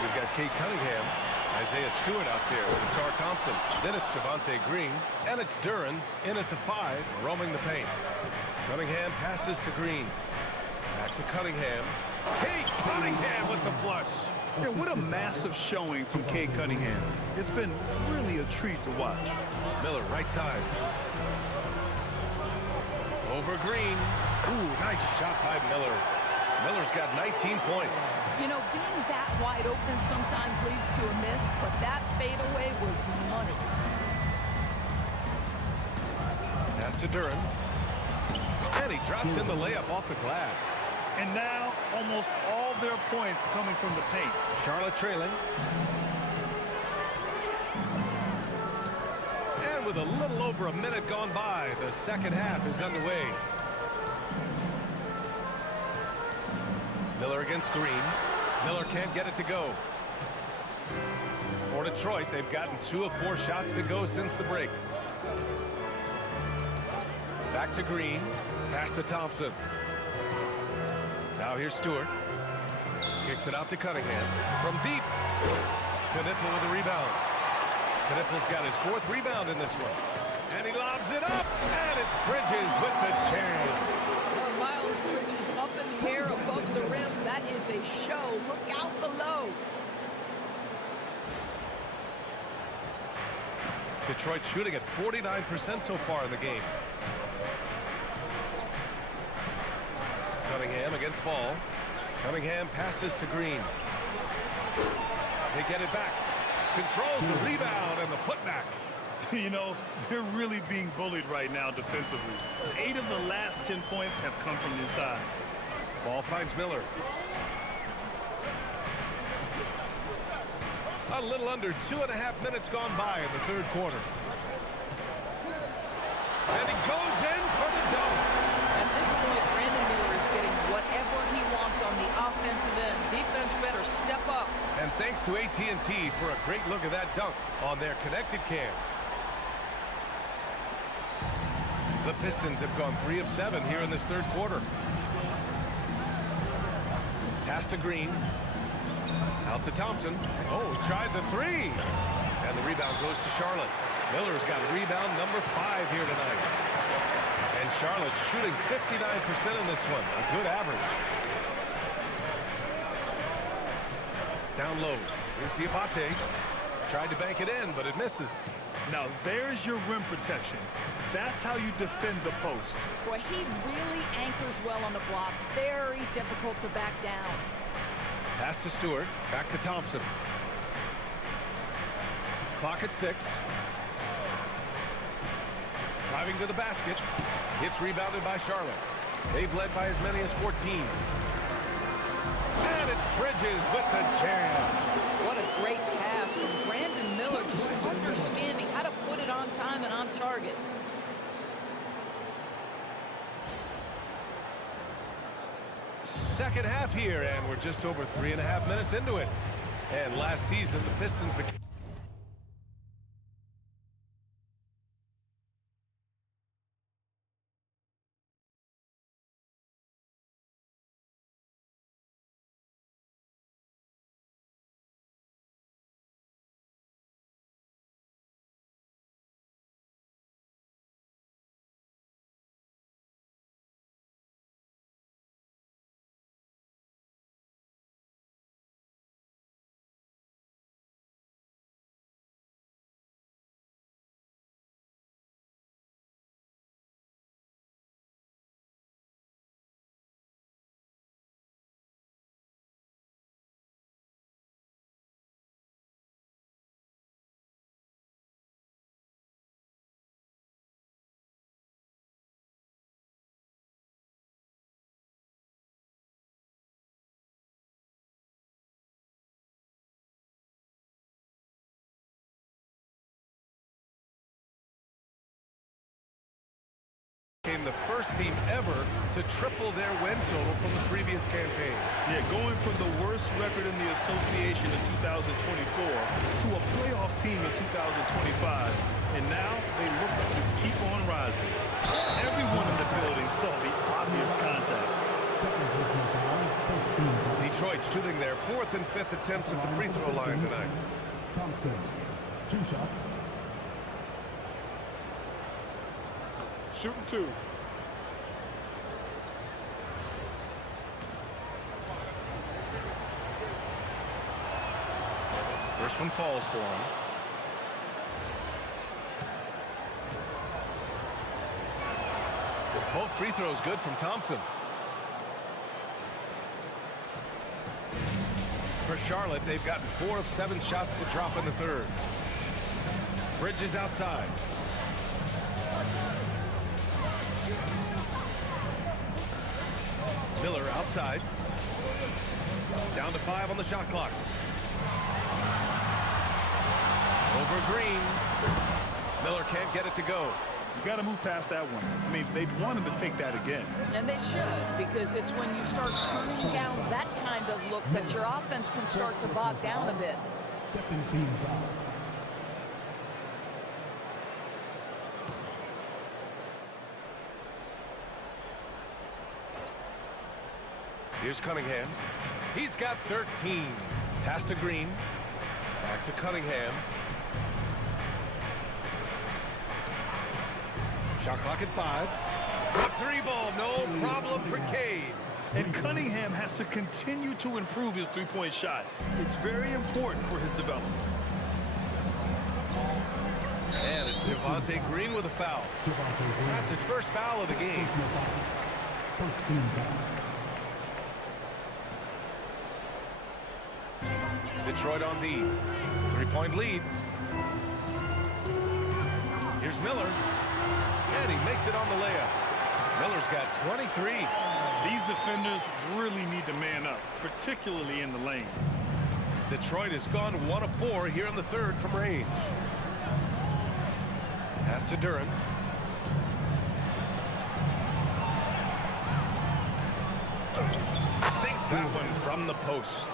We've got Kate Cunningham, Isaiah Stewart out there with Sar Thompson. Then it's Javonte Green, and it's Duren in at the 5, roaming the paint. Cunningham passes to Green. Back to Cunningham. Kate Cunningham with the flush. Yeah, what a massive showing from Cade Cunningham. It's been really a treat to watch. Miller, right side. Over Green. Ooh, nice shot by Miller. Miller's got 19 points. You know, being that wide open sometimes leads to a miss, but that fadeaway was money. Pass to Duren. And he drops in the layup off the glass. And now, almost all their points coming from the paint. Charlotte trailing. And with a little over a minute gone by, the second half is underway. Miller against Green. Miller can't get it to go. For Detroit, they've gotten 2 of 4 shots to go since the break. Back to Green. Pass to Thompson. Now here's Stewart. Kicks it out to Cunningham. From deep. Knipple with a rebound. Knipple's got his 4th rebound in this one. And he lobs it up. And it's Bridges with the jam. Miles Bridges up in the air above the rim. That is a show. Look out below. Detroit shooting at 49% so far in the game. Cunningham against Ball. Cunningham passes to Green. They get it back. Controls the rebound and the putback. You know, they're really being bullied right now defensively. 8 of the last 10 points have come from inside. Ball finds Miller. A little under 2.5 minutes gone by in the 3rd quarter. And he goes in for the dunk. At this point, Brandon Miller is getting whatever he wants on the offensive end. Defense better step up. And thanks to AT&T for a great look at that dunk on their connected cam. The Pistons have gone 3 of 7 here in this 3rd quarter. Pass to Green. Out to Thompson. Oh, he tries a 3. And the rebound goes to Charlotte. Miller's got rebound number 5 here tonight. And Charlotte shooting 59% in this one. A good average. Down low. Here's Diabate. Tried to bank it in, but it misses. Now there's your rim protection. That's how you defend the post. Boy, he really anchors well on the block. Very difficult to back down. Pass to Stewart. Back to Thompson. Clock at 6. Driving to the basket. Gets rebounded by Charlotte. They've led by as many as 14. And it's Bridges with the jam. What a great pass from Brandon Miller, just understanding how to put it on time and on target. Second half here, and we're just over 3.5 minutes into it. And last season, the Pistons became the first team ever to triple their win total from the previous campaign. Yeah, going from the worst record in the association in 2024 to a playoff team in 2025. And now they look to just keep on rising. Everyone in the building saw the obvious contact. Detroit shooting their 4th and 5th attempts at the free throw line tonight. Thompson, 2 shots. Shooting 2. First one falls for him. Both free throws good from Thompson. For Charlotte, they've gotten 4 of 7 shots to drop in the third. Bridges outside. Miller outside. Down to 5 on the shot clock. Over Green. Miller can't get it to go. You got to move past that one. I mean, they'd want him to take that again. And they should, because it's when you start turning down that kind of look that your offense can start to bog down a bit. Second team foul. Here's Cunningham. He's got 13. Pass to Green. Back to Cunningham. Shot clock at 5. The 3 ball, no problem for Cade. And Cunningham has to continue to improve his three-point shot. It's very important for his development. And it's Javonte Green with a foul. That's his first foul of the game. First team foul. Detroit on D. 3-point lead. Here's Miller. And he makes it on the layup. Miller's got 23. These defenders really need to man up, particularly in the lane. Detroit has gone 1 of 4 here in the third from range. Pass to Duren. Sinks that one from the post.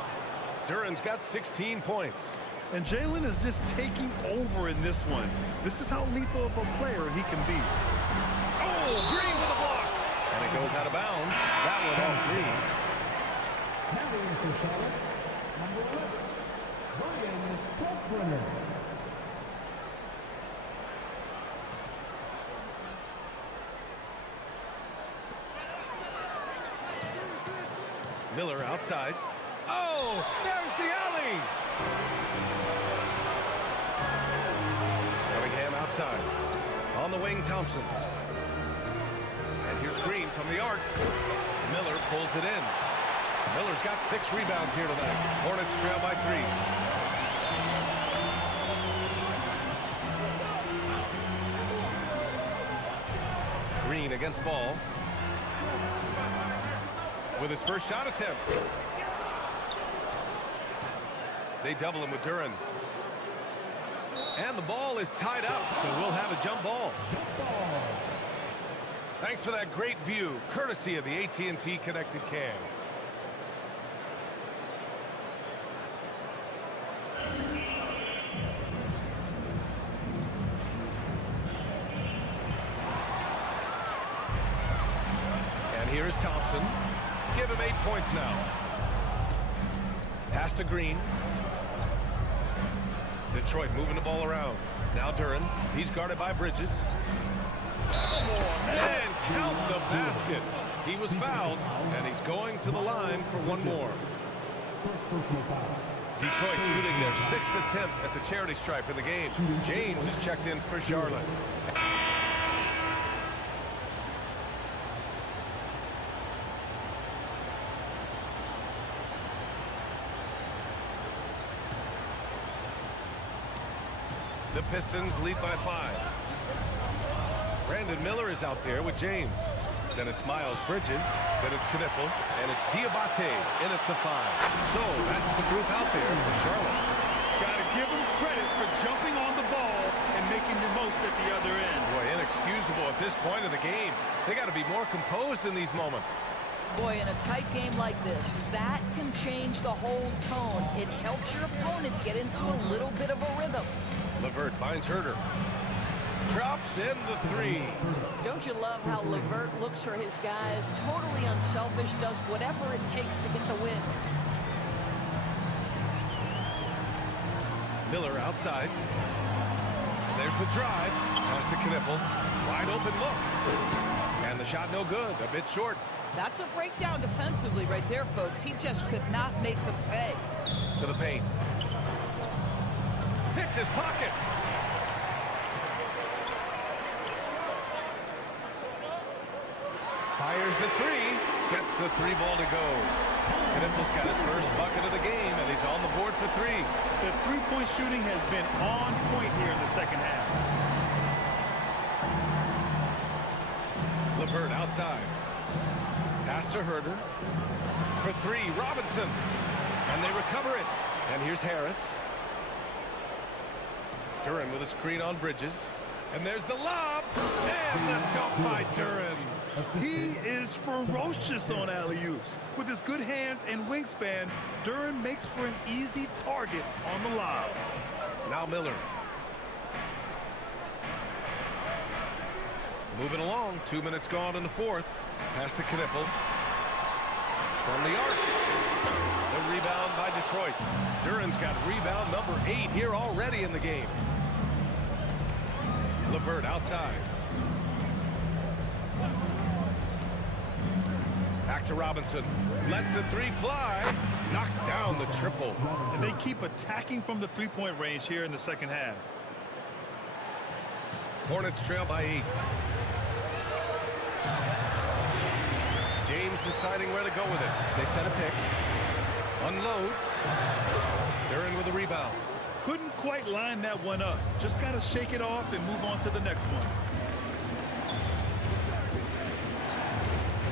Duren's got 16 points. And Jalen is just taking over in this one. This is how lethal of a player he can be. Oh, Green with a block. And it goes out of bounds. That one off Green. Now in for Charlotte, number 11, Brian Kalkbrenner. Miller outside. Oh, there's the alley. Cunningham outside. On the wing, Thompson. And here's Green from the arc. Miller pulls it in. Miller's got 6 rebounds here tonight. Hornets trail by 3. Green against Ball. With his first shot attempt. They double him with Duren. And the ball is tied up, so we'll have a jump ball. Thanks for that great view, courtesy of the AT&T Connected Cam. And here is Thompson. Give him 8 points now. Pass to Green. Detroit moving the ball around. Now Duren. He's guarded by Bridges. And count the basket. He was fouled, and he's going to the line for one more. First personal foul. Detroit shooting their 6th attempt at the charity stripe in the game. James is checked in for Charlotte. The Pistons lead by 5. Brandon Miller is out there with James. Then it's Miles Bridges. Then it's Knippel. And it's Diabate in at the 5. So that's the group out there for Charlotte. Got to give him credit for jumping on the ball and making the most at the other end. Boy, inexcusable at this point of the game. They got to be more composed in these moments. Boy, in a tight game like this, that can change the whole tone. It helps your opponent get into a little bit of a rhythm. LeVert finds Herder. Drops in the three. Don't you love how LeVert looks for his guys? Totally unselfish, does whatever it takes to get the win. Miller outside. And there's the drive. Pass to Knippel. Wide open look. And the shot no good. A bit short. That's a breakdown defensively right there, folks. He just could not make them pay. To the paint. Picked his pocket. Fires the three. Gets the three ball to go. Knippel's got his first bucket of the game, and he's on the board for three. The three-point shooting has been on point here in the second half. LeVert outside. Pass to Herder. For three, Robinson. And they recover it. And here's Harris. Duren with a screen on Bridges. And there's the lob. And the dunk by Duren. He is ferocious on alley-oops. With his good hands and wingspan, Duren makes for an easy target on the lob. Now Miller. Moving along, 2 minutes gone in the fourth. Pass to Knippel. From the arc. The rebound by Detroit. Duren's got rebound number 8 here already in the game. LeVert outside. Back to Robinson. Lets the three fly. Knocks down the triple. And they keep attacking from the three-point range here in the second half. Hornets trail by 8. James deciding where to go with it. They set a pick. Unloads. Duren with a rebound. Couldn't quite line that one up. Just got to shake it off and move on to the next one.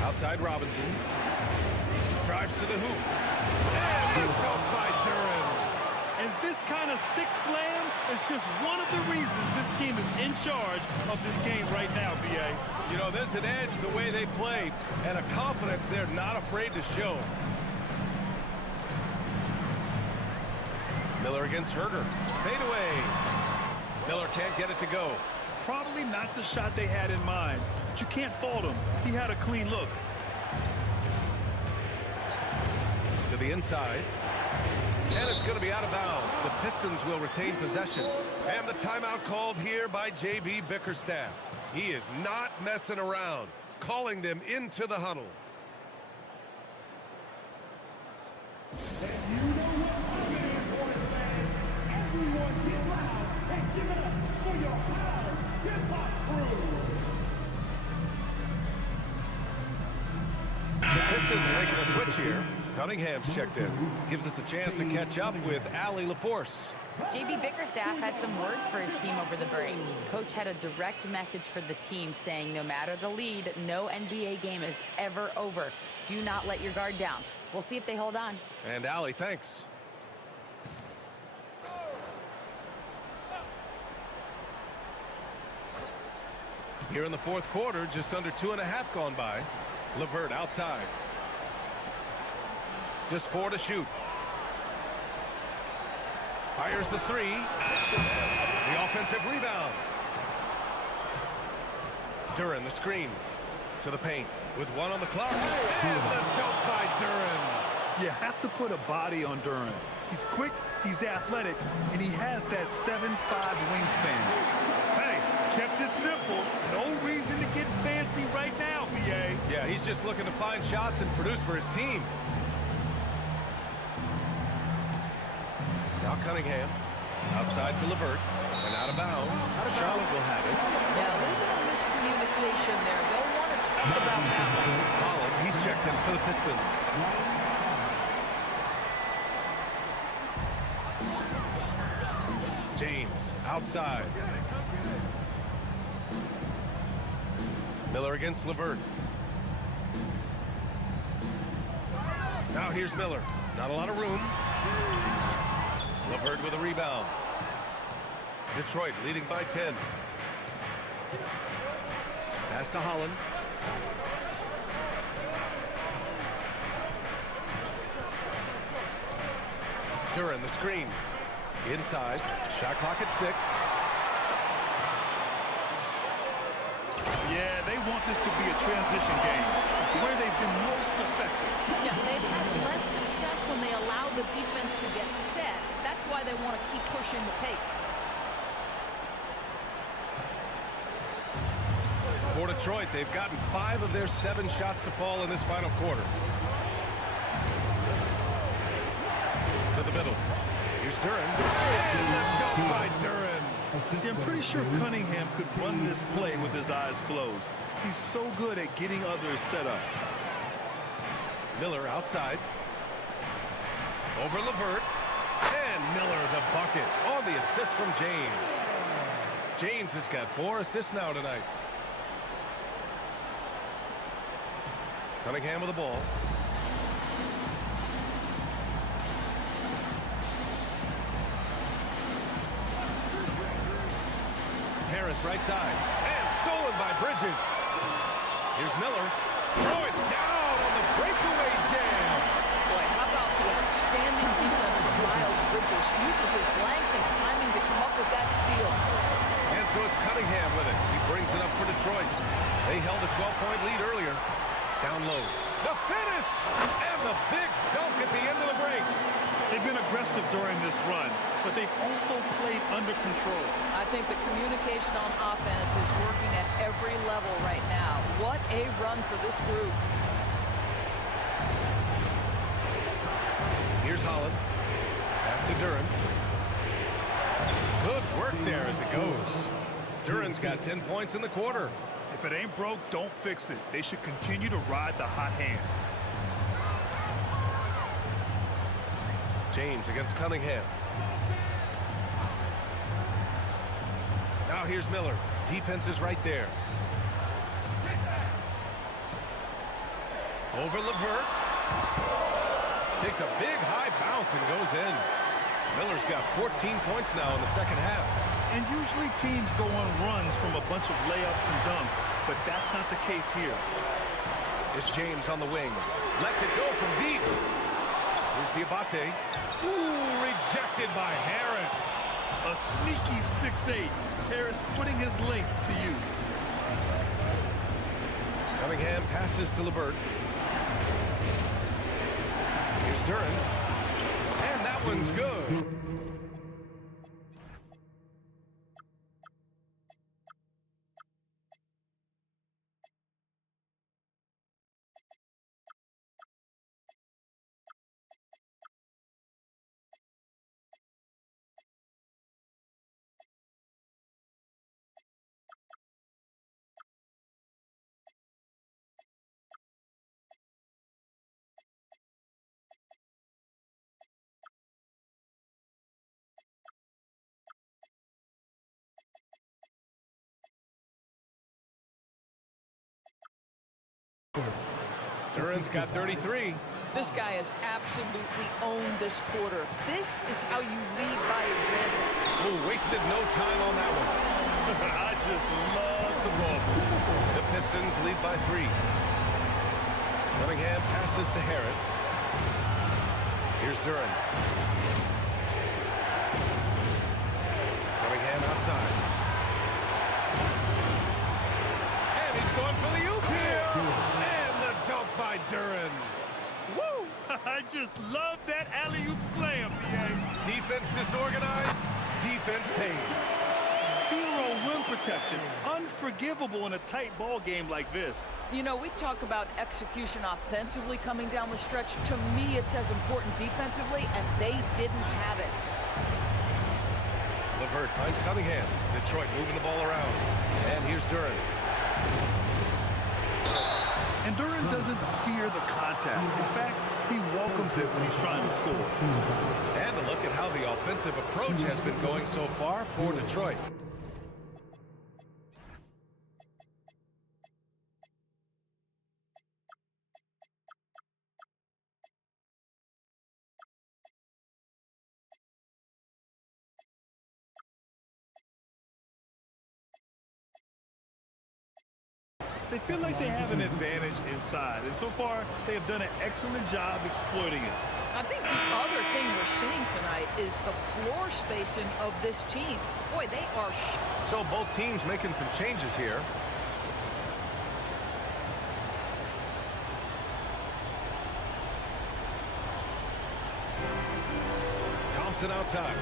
Outside Robinson. Drives to the hoop. And the dunk by Duren. And this kind of sick slam is just one of the reasons this team is in charge of this game right now, B.A. You know, there's an edge the way they play and a confidence they're not afraid to show. Miller against Herder. Fade away. Miller can't get it to go. Probably not the shot they had in mind, but you can't fault him. He had a clean look. To the inside. And it's going to be out of bounds. The Pistons will retain possession. And the timeout called here by J.B. Bickerstaff. He is not messing around, calling them into the huddle. And you know what I'm in for, fans. Everyone get loud and give it up for your proud hip-hop crew. The Pistons making a switch here. Cunningham's checked in. Gives us a chance to catch up with Allie LaForce. J.B. Bickerstaff had some words for his team over the break. Coach had a direct message for the team saying no matter the lead, no NBA game is ever over. Do not let your guard down. We'll see if they hold on. And Allie, thanks. Here in the fourth quarter, just under 2.5 gone by. LeVert outside. Just 4 to shoot. Fires the three. The offensive rebound. Duren, the screen. To the paint. With 1 on the clock. And the dunk by Duren. You have to put a body on Duren. He's quick, he's athletic, and he has that 7'5" wingspan. Hey, kept it simple. No reason to get fancy right now, B.A. Yeah, he's just looking to find shots and produce for his team. Now Cunningham. Outside for LeVert. And out of bounds. Charlotte will have it. Yeah, a little bit of miscommunication there. They'll want to talk about that one. Holland, he's checked in for the Pistons. James, outside. Miller against LeVert. Now here's Miller. Not a lot of room. LeVert with a rebound. Detroit leading by 10. Pass to Holland. Duran, the screen. Inside. Shot clock at 6. Yeah, they want this to be a transition game. It's where they've been most effective. Yeah, they've had less success when they allow the defense to get set. That's why they want to keep pushing the pace. For Detroit, they've gotten 5 of their 7 shots to fall in this final quarter. To the middle. Here's Duran. And the dunk by Duran. I'm pretty sure Cunningham could run this play with his eyes closed. He's so good at getting others set up. Miller outside. Over LeVert. And Miller the bucket on the assist from James. James has got 4 assists now tonight. Cunningham with the ball. Harris right side. And stolen by Bridges. Here's Miller. Throw it down on the breakaway jam. Boy, how about the outstanding defense from Miles Bridges? Uses his length and timing to come up with that steal. And so it's Cunningham with it. He brings it up for Detroit. They held a 12-point lead earlier. Down low. The finish! And the big dunk at the end of the break. They've been aggressive during this run, but they've also played under control. I think the communication on offense is working at every level right now. What a run for this group. Here's Holland. Pass to Duran. Good work there as it goes. Duran's got 10 points in the quarter. If it ain't broke, don't fix it. They should continue to ride the hot hand. James against Cunningham. Now here's Miller. Defense is right there. Over LeVert. Takes a big high bounce and goes in. Miller's got 14 points now in the second half. And usually teams go on runs from a bunch of layups and dunks, but that's not the case here. It's James on the wing. Lets it go from deep. Here's Diabate. Ooh, rejected by Harris. A sneaky 6'8". Harris putting his length to use. Cunningham passes to LeVert. Here's Duran. And that one's good. Duran's got 33. This guy has absolutely owned this quarter. This is how you lead by example. Oh, wasted no time on that one. I just love the ball. The Pistons lead by 3. Cunningham passes to Harris. Here's Duran. Cunningham outside. And he's going for the oop here. And the dunk by Duran. Woo! I just love that alley-oop slam, BA. Defense disorganized. Defense pays. Zero rim protection. Unforgivable in a tight ball game like this. You know, we talk about execution offensively coming down the stretch. To me, it's as important defensively, and they didn't have it. LeVert finds Cunningham. Detroit moving the ball around. And here's Duran. And Duran doesn't fear the contact. In fact, he welcomes it when he's trying to score. And a look at how the offensive approach has been going so far for Detroit. They feel like they have an advantage inside, and so far they have done an excellent job exploiting it. I think the other thing we're seeing tonight is the floor spacing of this team. Boy, they are... So both teams making some changes here. Thompson outside.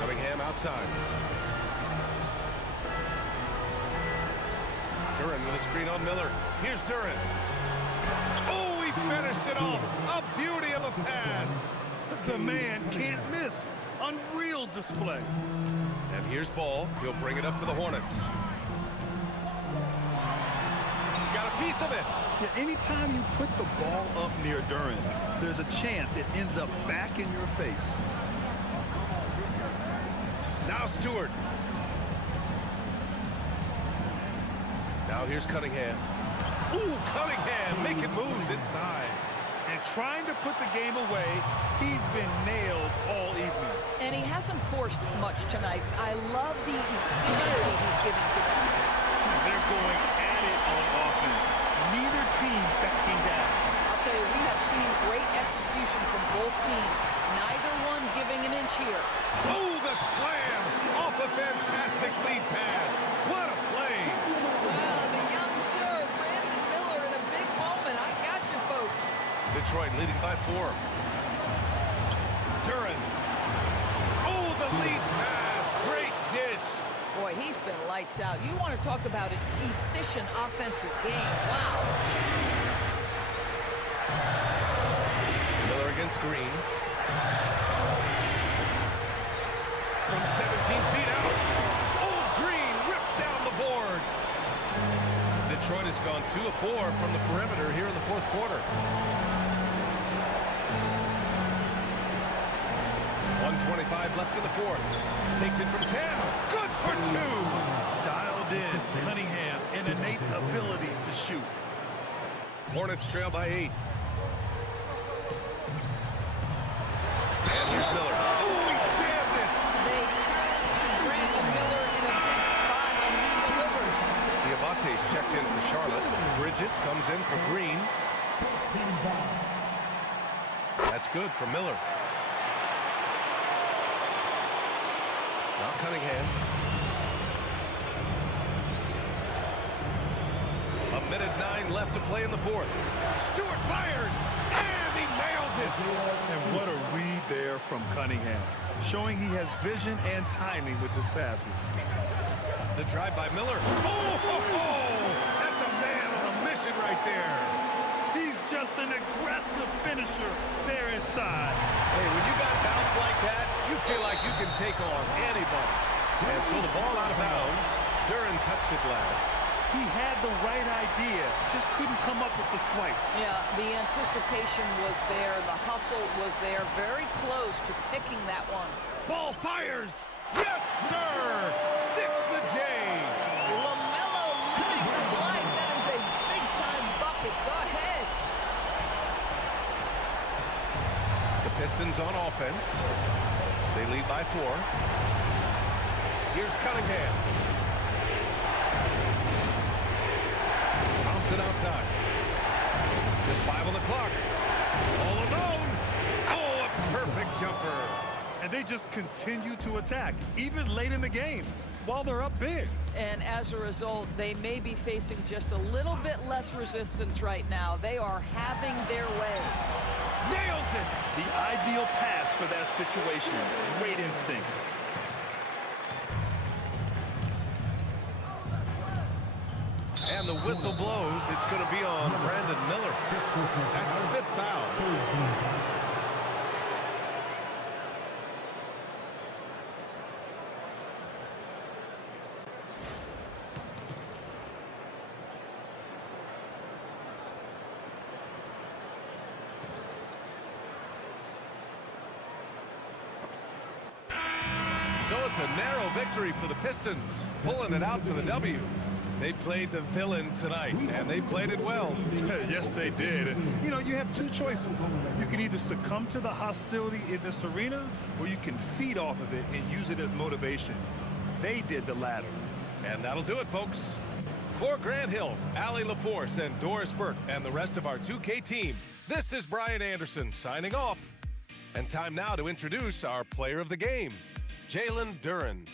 Cunningham outside. Duren with a screen on Miller. Here's Duren. Oh, he finished it off. A beauty of a pass. The man can't miss. Unreal display. And here's Ball. He'll bring it up for the Hornets. Got a piece of it. Yeah, anytime you put the ball up near Duren, there's a chance it ends up back in your face. Now Stewart. Now here's Cunningham. Ooh, Cunningham making moves inside. And trying to put the game away, he's been nails all evening. And he hasn't forced much tonight. I love the efficiency he's giving to them. They're going at it on offense. Neither team backing down. I'll tell you, we have seen great execution from both teams. Neither one giving an inch here. Oh, the slam off a fantastic lead pass. What a play. Wow, the young sir, Brandon Miller, in a big moment. I got you, folks. Detroit leading by 4. Duren. Oh, the lead pass. Great dish. Boy, he's been lights out. You want to talk about an efficient offensive game. Wow. Miller against Green. From 17 feet out. Oh, Green rips down the board. Detroit has gone 2 of 4 from the perimeter here in the fourth quarter. 1:25 left in the fourth. Takes it from 10. Good for 2. Dialed in. Cunningham, an innate ability to shoot. Hornets trail by 8. And here's Miller. Oh, he jammed it. They turn to Brandon Miller in a big spot, and he delivers. Diabate's checked in for Charlotte. Bridges comes in for Green. That's good for Miller. Now Cunningham. A minute 9 left to play in the fourth. Stewart fires, and he nails it. And what a read there from Cunningham, showing he has vision and timing with his passes. The drive by Miller. Oh, that's a man on a mission right there. He's just an aggressive finisher there inside. Hey, when you got bounce like that, you feel like you can take on anybody. And so the ball out of bounds. Duren touched it last. He had the right idea, just couldn't come up with the swipe. Yeah, the anticipation was there. The hustle was there. Very close to picking that one. Ball fires. Yes, sir. Sticks the J. LaMelo living the life. That is a big-time bucket. Go ahead. The Pistons on offense. They lead by 4. Here's Cunningham. Thompson outside. Just 5 on the clock. All alone. Oh, a perfect jumper. And they just continue to attack, even late in the game, while they're up big. And as a result, they may be facing just a little bit less resistance right now. They are having their way. Nails it. The ideal pass for that situation. Great instincts. And the whistle blows. It's going to be on Brandon Miller. That's his 5th foul. So it's a narrow victory for the Pistons, pulling it out for the W. They played the villain tonight, and they played it well. Yes, they did. And, you know, you have 2 choices. You can either succumb to the hostility in this arena, or you can feed off of it and use it as motivation. They did the latter. And that'll do it, folks. For Grant Hill, Allie LaForce, and Doris Burke, and the rest of our 2K team, this is Brian Anderson signing off. And time now to introduce our player of the game, Jalen Duren.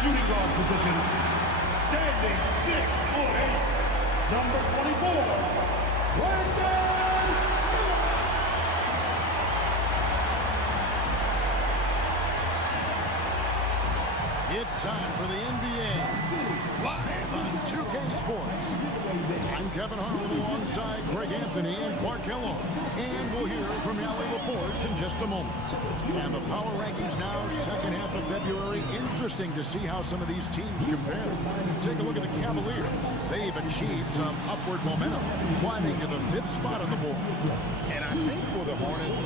shooting guard position, standing 6'8", number 24, Brandon. It's time for the NBA, live on 2K Sports. I'm Kevin Harlan alongside Greg Anthony and Clark Kellogg. And we'll hear from Allie LaForce in just a moment. And the power rankings now, second half of February. Interesting to see how some of these teams compare. Take a look at the Cavaliers. They've achieved some upward momentum, climbing to the 5th spot on the board. And I think for the Hornets,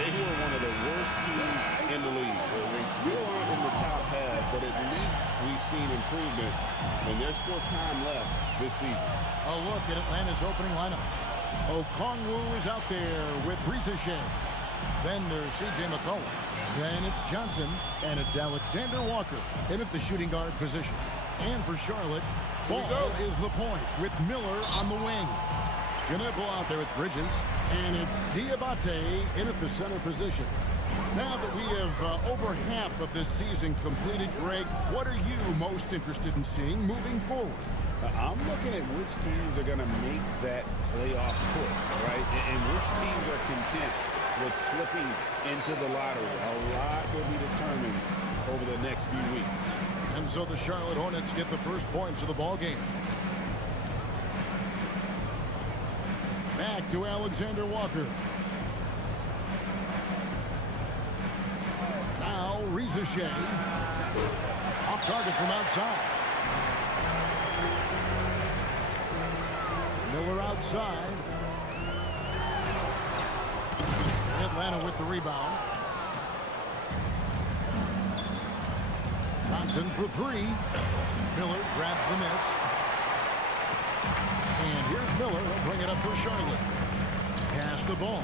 they were one of the worst teams in the league. They still aren't in the top half, but at least we've seen improvement, and there's still time left this season. A look at Atlanta's opening lineup. Okongwu is out there with Rizachet. Then there's C.J. McCollum. Then it's Johnson, and it's Alexander Walker in at the shooting guard position. And for Charlotte, Ball is the point with Miller on the wing. Knipple out there with Bridges, and it's Diabate in at the center position. Now that we have over half of this season completed, Greg, what are you most interested in seeing moving forward? I'm looking at which teams are going to make that playoff push, right? And which teams are content with slipping into the lottery. A lot will be determined over the next few weeks. And so the Charlotte Hornets get the first points of the ball game. Back to Alexander Walker. Now Rizachet. Off target from outside. Miller outside. Atlanta with the rebound. Johnson for three. Miller grabs the miss. And here's Miller. He'll bring it up for Charlotte. Pass the ball.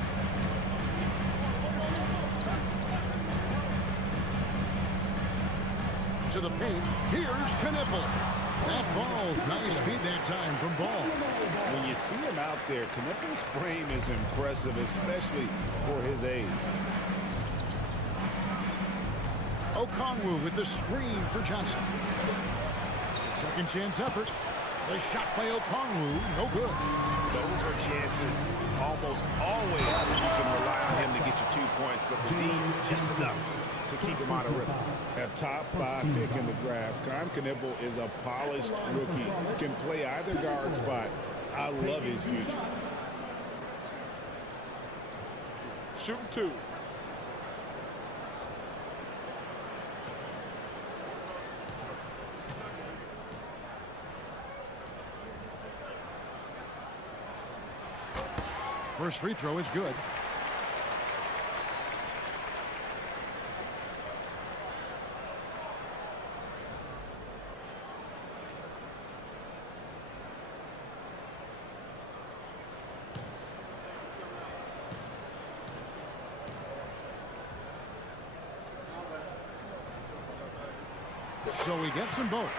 To the paint. Here's Knipple. That falls. Nice feed that time from Ball. When you see him out there, Knipple's frame is impressive, especially for his age. Okongwu with the screen for Johnson. Second chance effort. The shot by Okongwu, no good. Those are chances almost always where you can rely on him to get you 2 points, but the D just enough to keep him out of rhythm. A top 5 pick in the draft, Knipple is a polished rookie. Can play either guard spot. I love his future. Shooting 2. First free throw is good. So he gets them both.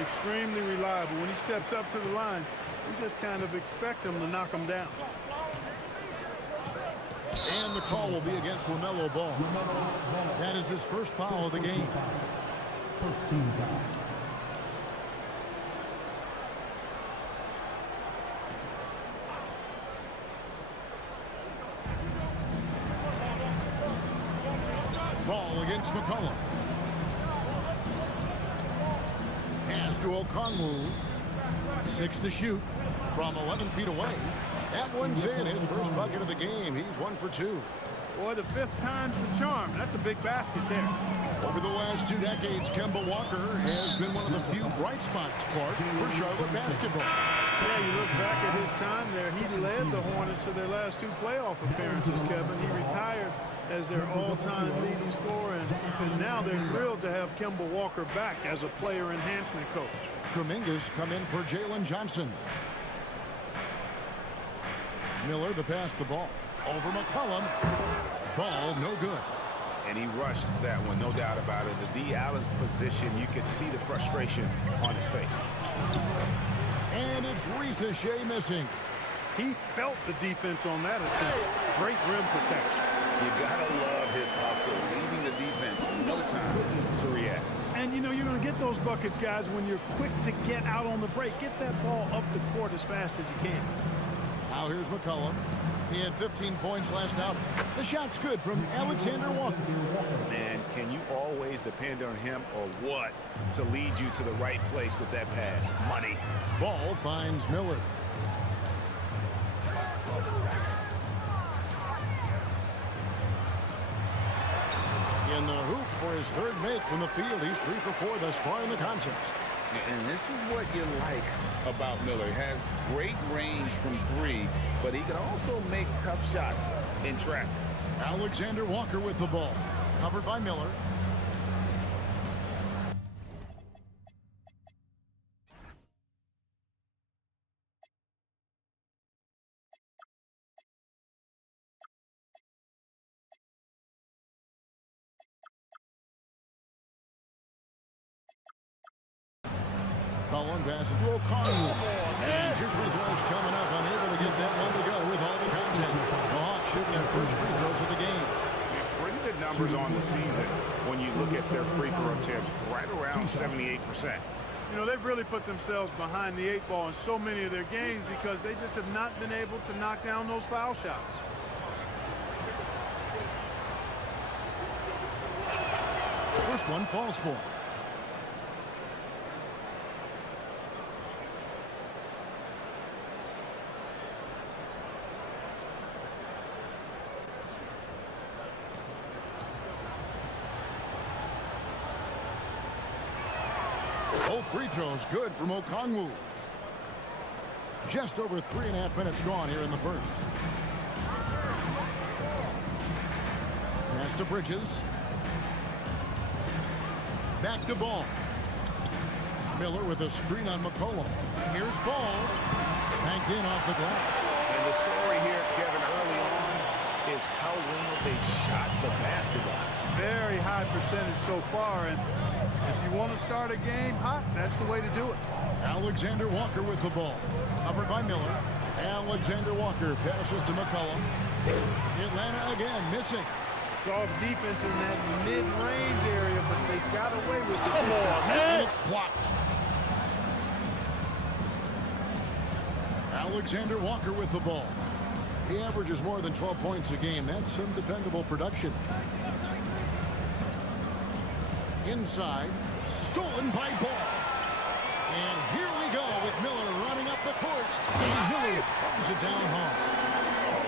Extremely reliable. When he steps up to the line, we just kind of expect him to knock him down. And the call will be against LaMelo Ball. That is his first foul of the game. First team foul. Ball against McCollum. Pass to Okongwu. 6 to shoot from 11 feet away. That one's in. His first bucket of the game. He's 1 for 2. Boy, the 5th time's the charm. That's a big basket there. Over the last 2 decades, Kemba Walker has been one of the few bright spots, Clark, for Charlotte basketball. Yeah, you look back at his time there, he led the Hornets to their last 2 playoff appearances, Kevin. He retired as their all-time leading scorer, and now they're thrilled to have Kemba Walker back as a player enhancement coach. Kuminga's come in for Jalen Johnson. Miller, the pass to Ball. Over McCollum. Ball, no good. And he rushed that one, no doubt about it. The D Allen's position, you could see the frustration on his face. And it's Rizachet missing. He felt the defense on that attempt. Great rim protection. You gotta love his hustle, leaving the defense no time to react. And, you know, you're going to get those buckets, guys, when you're quick to get out on the break. Get that ball up the court as fast as you can. Now here's McCollum. He had 15 points last outing. The shot's good from Alexander Walker. Man, can you always depend on him or what to lead you to the right place with that pass? Money. Ball finds Miller. In the hoop for his third make from the field. He's 3 for 4 thus far in the contest. And this is what you like about Miller. He has great range from 3, but he can also make tough shots in traffic. Alexander Walker with the ball. Covered by Miller. Cullen passes to O'Connell. And 2 free throws coming up. Unable to get that one to go with all the content. The Hawks shoot their first free throws of the game. Yeah, pretty good numbers on the season when you look at their free throw attempts, right around 78%. You know, they've really put themselves behind the 8 ball in so many of their games because they just have not been able to knock down those foul shots. First one falls for him. Both free throws good from Okongwu. Just over 3.5 minutes gone here in the first. Pass to Bridges. Back to Ball. Miller with a screen on McCollum. Here's Ball. Banked in off the glass. And the story here, Kevin, early on is how well they shot the basketball. Very high percentage so far, and if you want to start a game hot, that's the way to do it. Alexander Walker with the ball. Covered by Miller. Alexander Walker passes to McCollum. Atlanta again missing. Soft defense in that mid-range area, but they got away with it this time. And it's blocked. Alexander Walker with the ball. He averages more than 12 points a game. That's some dependable production. Inside, stolen by Ball. And here we go with Miller running up the court. And Miller throws it down home.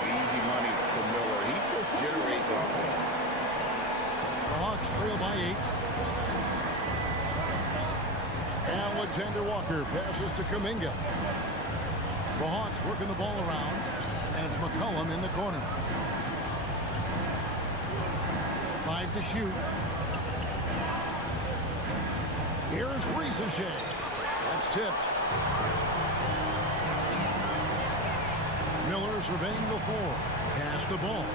Easy money for Miller. He just generates offense. The Hawks trail by 8. Alexander Walker passes to Kuminga. The Hawks working the ball around. And it's McCollum in the corner. 5 to shoot. Here's Ricochet. That's tipped. Miller surveying the floor. Pass the ball.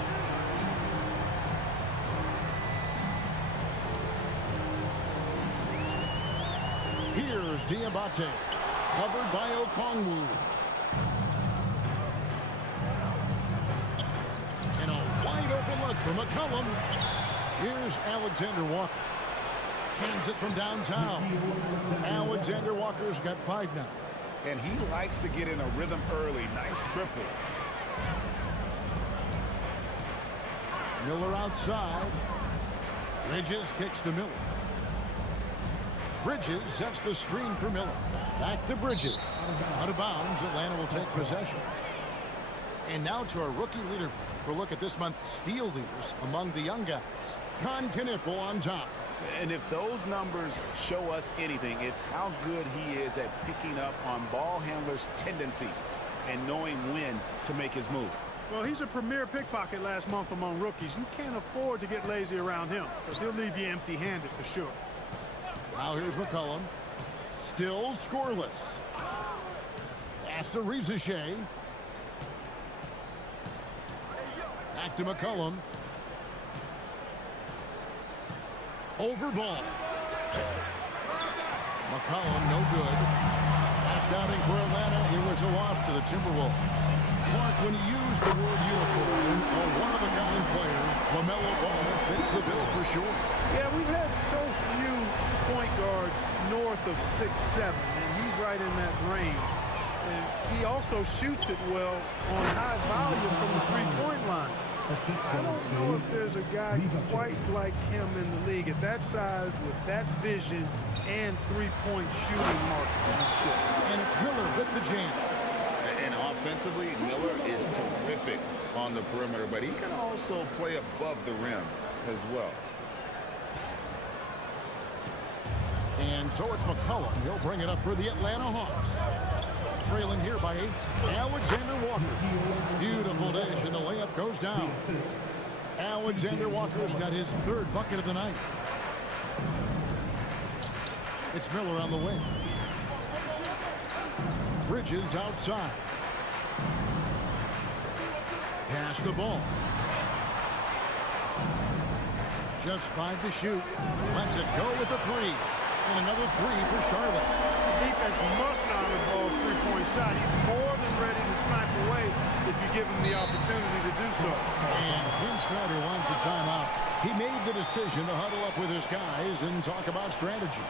Here's Diabate. Covered by Okongwu. And a wide open look for McCollum. Here's Alexander Walker. Hands it from downtown. Alexander Walker's got 5 now. And he likes to get in a rhythm early. Nice triple. Miller outside. Bridges kicks to Miller. Bridges sets the screen for Miller. Back to Bridges. Out of bounds, Atlanta will take possession. And now to our rookie leaderboard for a look at this month's steal leaders among the young guys. Con Knipple on top. And if those numbers show us anything, it's how good he is at picking up on ball handlers' tendencies and knowing when to make his move. Well, he's a premier pickpocket last month among rookies. You can't afford to get lazy around him because he'll leave you empty-handed for sure. Now here's McCollum. Still scoreless. Pass to Ricochet. Back to McCollum. Over ball. McCollum, no good. Last outing for Atlanta. It was a loss to the Timberwolves. Clark, when you use the word unicorn, a one-of-a-kind player, LaMelo Ball fits the bill for sure. Yeah, we've had so few point guards north of 6'7", and he's right in that range. And he also shoots it well on high volume from the three-point line. I don't know if there's a guy quite like him in the league at that size with that vision and three-point shooting marksmanship. And it's Miller with the jam. And offensively, Miller is terrific on the perimeter, but he can also play above the rim as well. And so it's McCollum. He'll bring it up for the Atlanta Hawks. Trailing here by 8. Alexander Walker. Beautiful dish, and the layup goes down. Alexander Walker's got his 3rd bucket of the night. It's Miller on the wing. Bridges outside. Pass the ball. Just 5 to shoot. Lets it go with a 3. And another 3 for Charlotte. The defense must not have Ball's three-point shot. He's more than ready to snipe away if you give him the opportunity to do so. And Vince Snyder wants a timeout. He made the decision to huddle up with his guys and talk about strategy.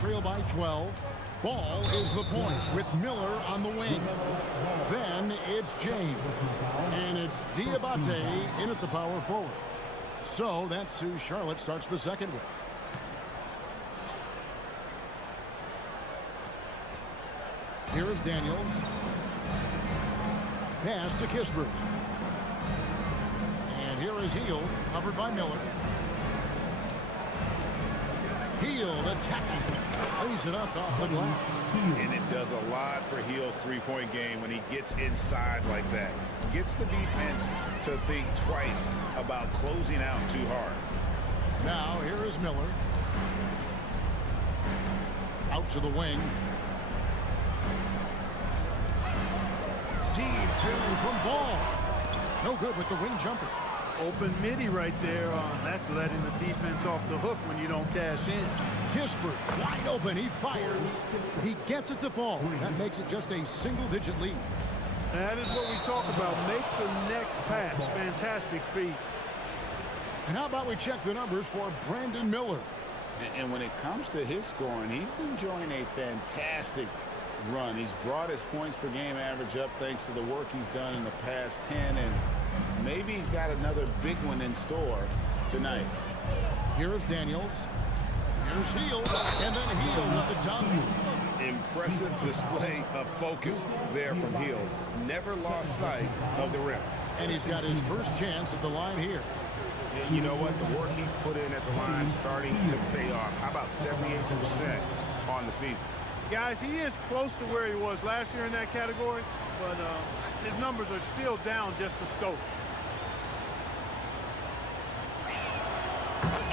Trail by 12. Ball is the point with Miller on the wing. Then it's James. And it's Diabate in at the power forward. So that's who Charlotte starts the second with. Here is Daniels. Pass to Kispert. And here is Hield, covered by Miller. Hield attacking. Lays it up off the glass. And it does a lot for Hield's three-point game when he gets inside like that. Gets the defense to think twice about closing out too hard. Now here is Miller. Out to the wing. Deep 2 from Ball. No good with the wing jumper. Open midi right there. That's letting the defense off the hook when you don't cash in. Kispert wide open. He fires. He gets it to fall. That makes it just a single-digit lead. That is what we talk about. Make the next pass. Fantastic feat. And how about we check the numbers for Brandon Miller? And when it comes to his scoring, he's enjoying a fantastic run. He's brought his points per game average up thanks to the work he's done in the past 10, and maybe he's got another big one in store tonight. Here is Daniels. Here's Hield, and then Hield with the dunk. Impressive display of focus there from Hield. Never lost sight of the rim. And he's got his first chance at the line here. And you know what? The work he's put in at the line starting to pay off. How about 78% on the season? Guys, he is close to where he was last year in that category, but his numbers are still down just a skosh.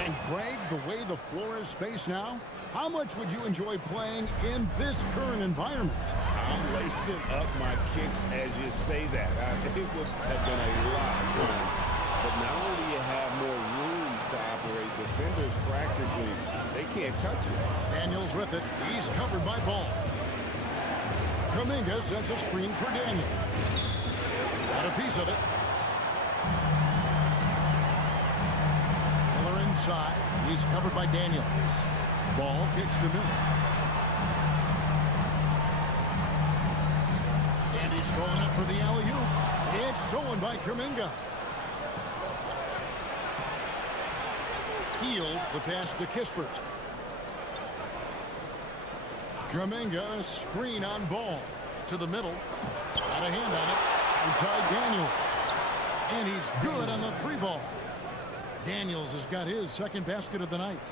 And Greg, the way the floor is spaced now, how much would you enjoy playing in this current environment? I'm lacing up my kicks as you say that. It would have been a lot of fun. But not only do you have more room to operate, defenders practically, they can't touch it. Daniels with it. He's covered by Ball. Kuminga sends a screen for Daniel. Got a piece of it. Miller inside. He's covered by Daniels. Ball kicks to Miller. And he's going up for the alley-oop. It's stolen by Kuminga. Hield, the pass to Kispert. Kuminga, screen on Ball. To the middle. Got a hand on it. Inside Daniel. And he's good on the 3 ball. Daniels has got his second basket of the night.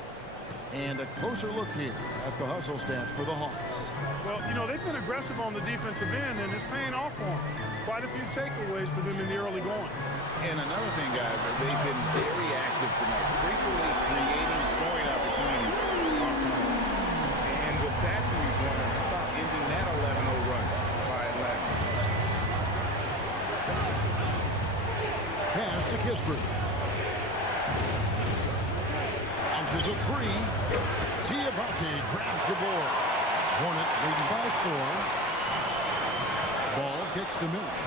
And a closer look here at the hustle stats for the Hawks. Well, you know, they've been aggressive on the defensive end, and it's paying off for them. Quite a few takeaways for them in the early going. And another thing, guys, they've been very active tonight, frequently creating scoring opportunities off turnovers. And with that three-pointer, how about ending that 11-0 run by Atlanta? Pass to Kispert. Launches a three. Diabate grabs the board. Hornets leading by 4. Ball kicks to Miller.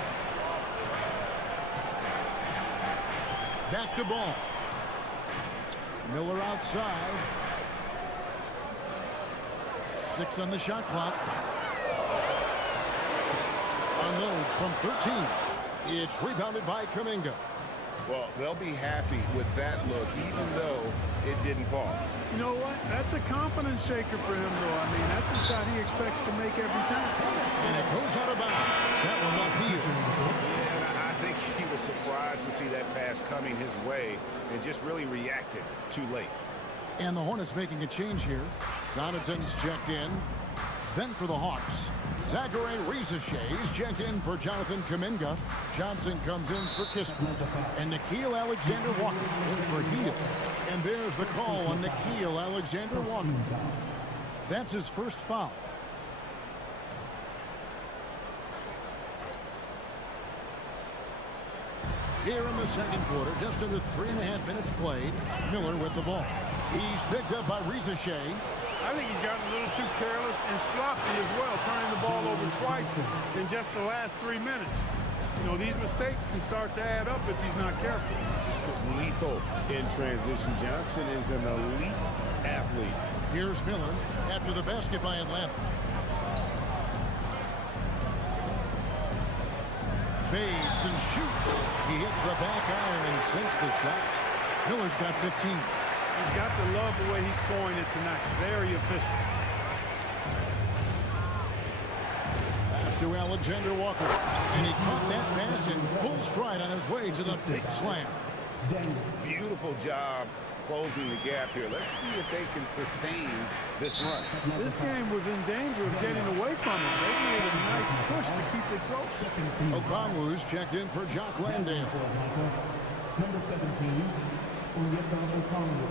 Back to ball. Miller outside. 6 on the shot clock. Unloads from 13. It's rebounded by Kuminga. Well, they'll be happy with that look, even though it didn't fall. You know what? That's a confidence shaker for him, though. I mean, that's a shot he expects to make every time. And it goes out of bounds. That one off heel. And I think he was surprised to see that pass coming his way and just really reacted too late. And the Hornets making a change here. Donaton's checked in. Then for the Hawks, Zachary Rieseshay is checked in for Jonathan Kuminga. Johnson comes in for Kispert. And Nickeil Alexander-Walker in for Heel. And there's the call on Nickeil Alexander-Walker. That's his first foul. Here in the second quarter, just under 3.5 minutes played. Miller with the ball. He's picked up by Rieseshay. I think he's gotten a little too careless and sloppy as well, turning the ball over twice in just the last 3 minutes. You know, these mistakes can start to add up if he's not careful. Lethal in transition. Johnson is an elite athlete. Here's Miller after the basket by Atlanta. Fades and shoots. He hits the back iron and sinks the shot. Miller's got 15. He's got to love the way he's scoring it tonight. Very efficient. Pass to Alexander-Walker. And he caught that pass in full stride on his way to the big slam. Beautiful job closing the gap here. Let's see if they can sustain this run. This game was in danger of getting away from him. They made a nice push to keep it close. Okongwu's checked in for Jock Landale. Number 17, Okongwu.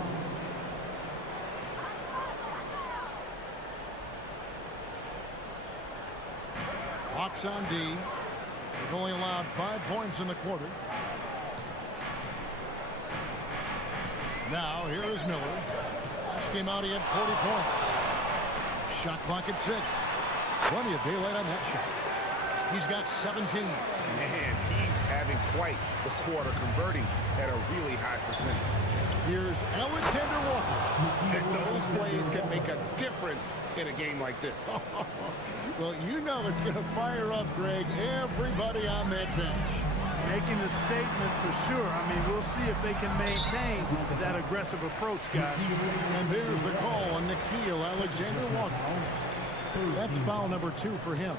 Hawks on D. They've only allowed 5 points in the quarter. Now, here is Miller. Last game out, he had 40 points. Shot clock at 6. Plenty of daylight on that shot. He's got 17. Man, he's having quite the quarter, converting at a really high percentage. Here's Alexander-Walker. And those plays can make a difference in a game like this. Well, you know it's going to fire up, Greg, everybody on that bench. Making a statement for sure. I mean, we'll see if they can maintain that aggressive approach, guys. And there's the call on Nickeil Alexander-Walker. That's foul number 2 for him.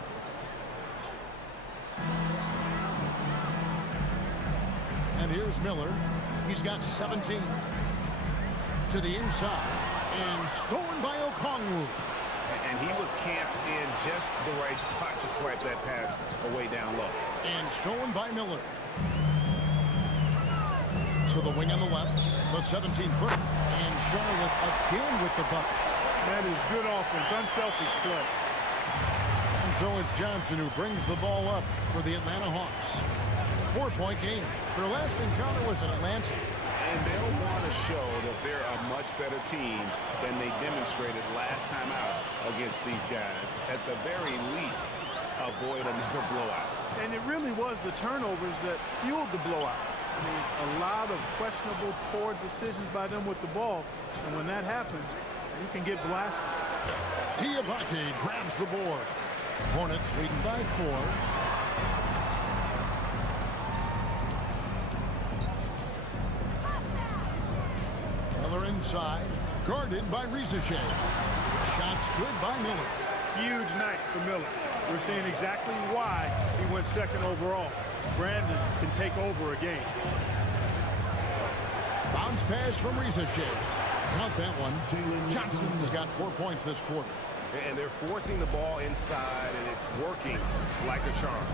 And here's Miller. He's got 17. To the inside. And stolen by Okongwu. And he was camped in just the right spot to swipe that pass away down low. And stolen by Miller. To the wing on the left. The 17-footer. And Charlotte again with the bucket. That is good offense. Unselfish play. And so it's Johnson who brings the ball up for the Atlanta Hawks. 4-point game. Their last encounter was in Atlanta. And they'll want to show that they're a much better team than they demonstrated last time out against these guys. At the very least, avoid another blowout. And it really was the turnovers that fueled the blowout. I mean, a lot of questionable, poor decisions by them with the ball. And when that happens, you can get blasted. Diabate grabs the board. Hornets leading by 4. Miller inside, guarded by Rieseshay. Shots good by Miller. Huge night for Miller. We're seeing exactly why he went second overall. Brandon can take over a game. Bounce pass from Shea. Count that one. Johnson's got 4 points this quarter. And they're forcing the ball inside, and it's working like a charm.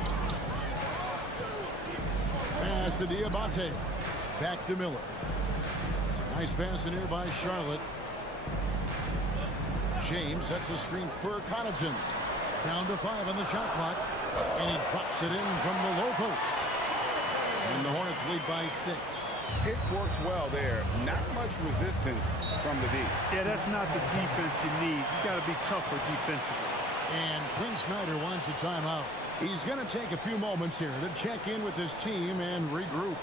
Pass to Diabate. Back to Miller. Nice pass in here by Charlotte. James sets the screen for Connaughton. Down to 5 on the shot clock. And he drops it in from the low post. And the Hornets lead by 6. Pick works well there. Not much resistance from the D. Yeah, that's not the defense you need. You got to be tougher defensively. And Quinn Snyder wants a timeout. He's going to take a few moments here to check in with his team and regroup.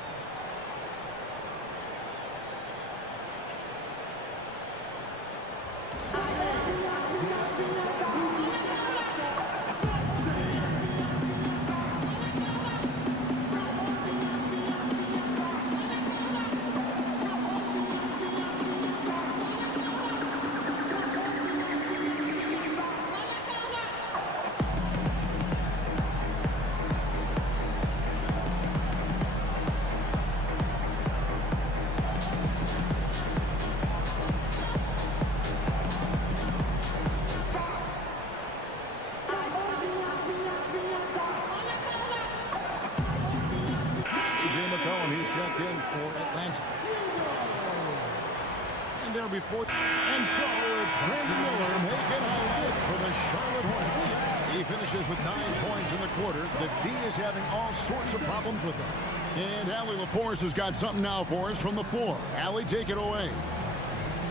He's checked in for Atlanta. And there before. And so it's Brandon Miller making highlights for the Charlotte Hornets. He finishes with 9 points in the quarter. The D is having all sorts of problems with him. And Allie LaForce has got something now for us from the floor. Allie, take it away.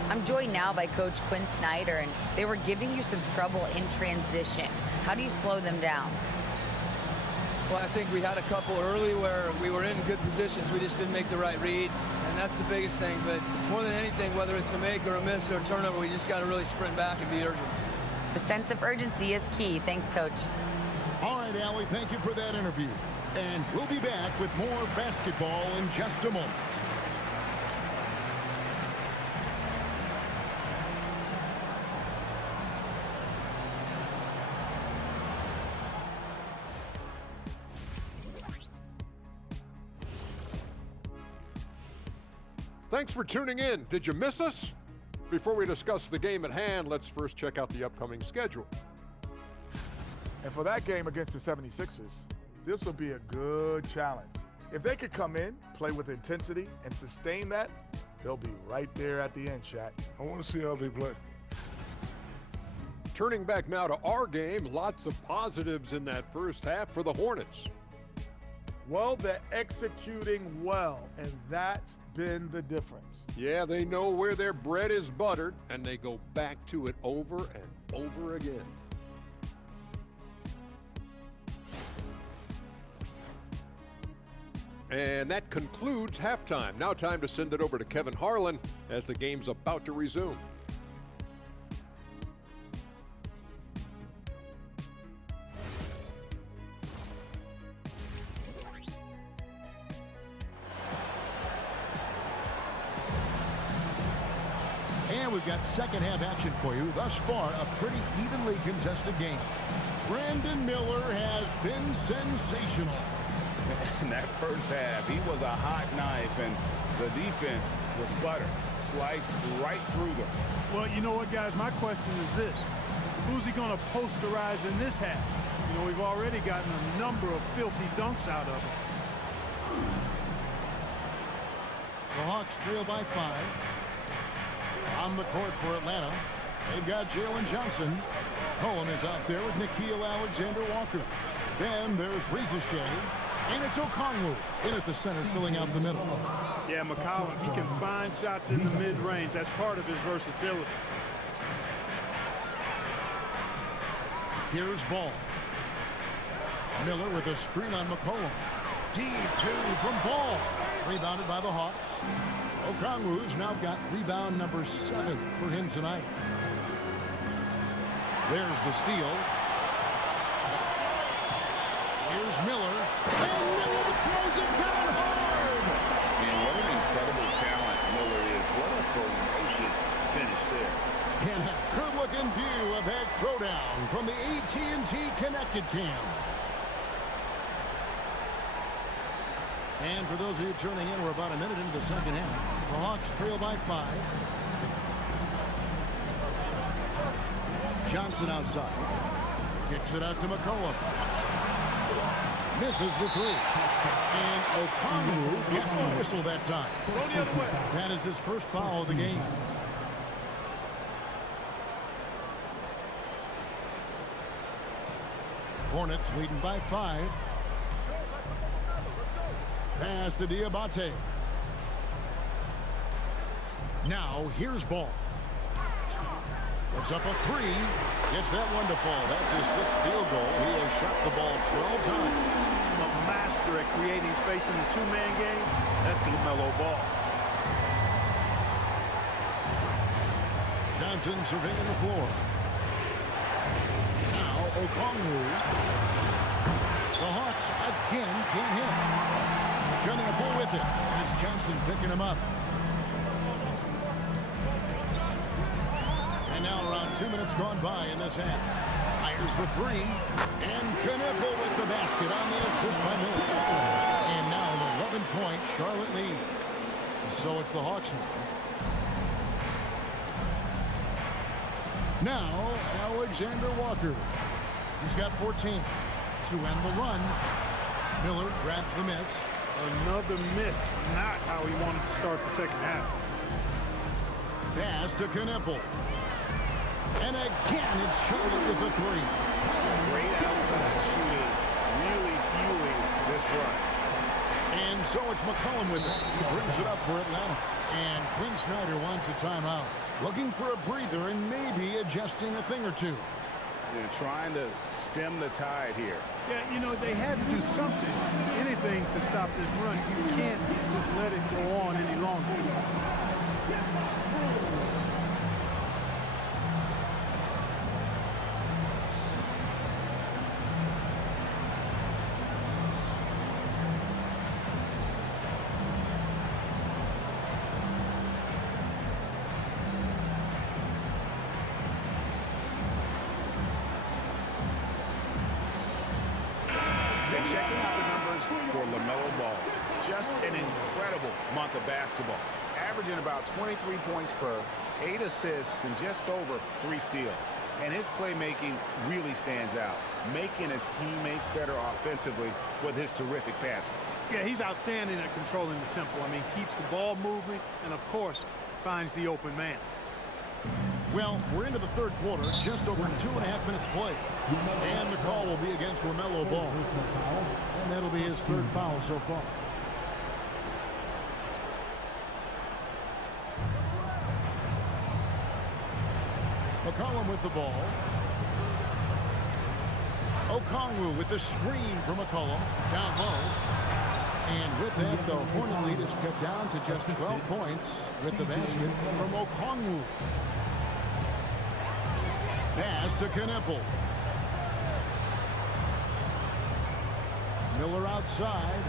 I'm joined now by Coach Quinn Snyder, and they were giving you some trouble in transition. How do you slow them down? Well, I think we had a couple early where we were in good positions. We just didn't make the right read, and that's the biggest thing. But more than anything, whether it's a make or a miss or a turnover, we just got to really sprint back and be urgent. The sense of urgency is key. Thanks, Coach. All right, Allie, thank you for that interview. And we'll be back with more basketball in just a moment. Thanks for tuning in. Did you miss us? Before we discuss the game at hand, let's first check out the upcoming schedule. And for that game against the 76ers, this will be a good challenge. If they could come in, play with intensity, and sustain that, they'll be right there at the end, Shaq. I want to see how they play. Turning back now to our game, lots of positives in that first half for the Hornets. Well, they're executing well, and that's been the difference. Yeah, they know where their bread is buttered, and they go back to it over and over again. And that concludes halftime. Now time to send it over to Kevin Harlan as the game's about to resume. And we've got second half action for you. Thus far, a pretty evenly contested game. Brandon Miller has been sensational. In that first half, he was a hot knife, and the defense was butter, sliced right through them. Well, you know what, guys? My question is this. Who's he going to posterize in this half? You know, we've already gotten a number of filthy dunks out of him. The Hawks trail by 5. On the court for Atlanta, they've got Jalen Johnson. Cohen is out there with Nickeil Alexander-Walker. Then there's Shea. And it's Okongwu in at the center, filling out the middle. Yeah, McCollum, he can find shots in the mid-range. That's part of his versatility. Here's Ball. Miller with a screen on McCollum. Deep two from Ball. Rebounded by the Hawks. Okongwu's now got rebound number 7 for him tonight. There's the steal. Here's Miller. And Miller throws it down hard. And what an incredible talent Miller is. What a ferocious finish there. And a good-looking view of that throwdown from the AT&T Connected Cam. And for those of you tuning in, we're about a minute into the second half. The Hawks trail by 5. Johnson outside. Kicks it out to McCollum. Misses the three. And Okongwu gets the whistle that time. Go the other way. That is his first foul of the game. Hornets leading by 5. Pass to Diabate. Now here's Ball. Puts up a 3. Gets that one to fall. That's his 6th field goal. He has shot the ball 12 times. A master at creating space in the two-man game. That's LaMelo Ball. Johnson surveying the floor. Now Okongwu. The Hawks again can't hit. Gonna pull with it. That's Johnson picking him up. And now around 2 minutes gone by in this half. Fires the 3. And Knueppel with the basket on the assist by Miller. And now an 11-point Charlotte lead. So it's the Hawks now. Now Alexander Walker. He's got 14 to end the run. Miller grabs the miss. Another miss. Not how he wanted to start the second half. Pass to Knueppel. And again, it's Charlotte with the 3. Great outside shooting, really fueling this run. And so it's McCollum with it. He brings it up for Atlanta. And Quinn Snyder wants a timeout. Looking for a breather and maybe adjusting a thing or two. They're trying to stem the tide here. Yeah, you know, they had to do something, anything to stop this run. You can't just let it go on any longer. Checking out the numbers for LaMelo Ball. Just an incredible month of basketball. Averaging about 23 points per, 8 assists, and just over 3 steals. And his playmaking really stands out, making his teammates better offensively with his terrific passing. Yeah, he's outstanding at controlling the tempo. I mean, keeps the ball moving and, of course, finds the open man. Well, we're into the third quarter, just over 2.5 minutes played. And the call will be against LaMelo Ball. And that'll be his 3rd foul so far. McCollum with the ball. Okongwu with the screen for McCollum. Down low. And with that, the Hornet lead is cut down to just 12 points with the basket from Okongwu. Pass to Knueppel. Miller outside.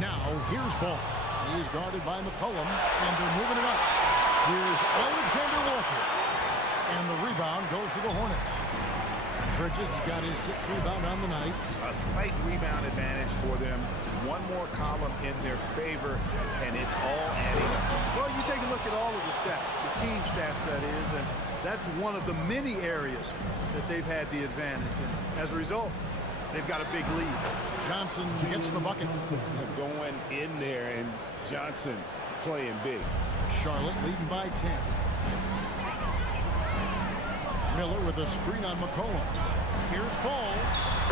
Now here's Ball. He's guarded by McCollum, and they're moving it up. Here's Alexander Walker. And the rebound goes to the Hornets. Bridges got his 6th rebound on the night. A slight rebound advantage for them. One more column in their favor, and it's all adding up. Well, you take a look at all of the stats, the team stats, that is, and that's one of the many areas that they've had the advantage. And as a result, they've got a big lead. Johnson gets the bucket. Going in there, and Johnson playing big. Charlotte leading by 10. Miller with a screen on McCollum. Here's Ball.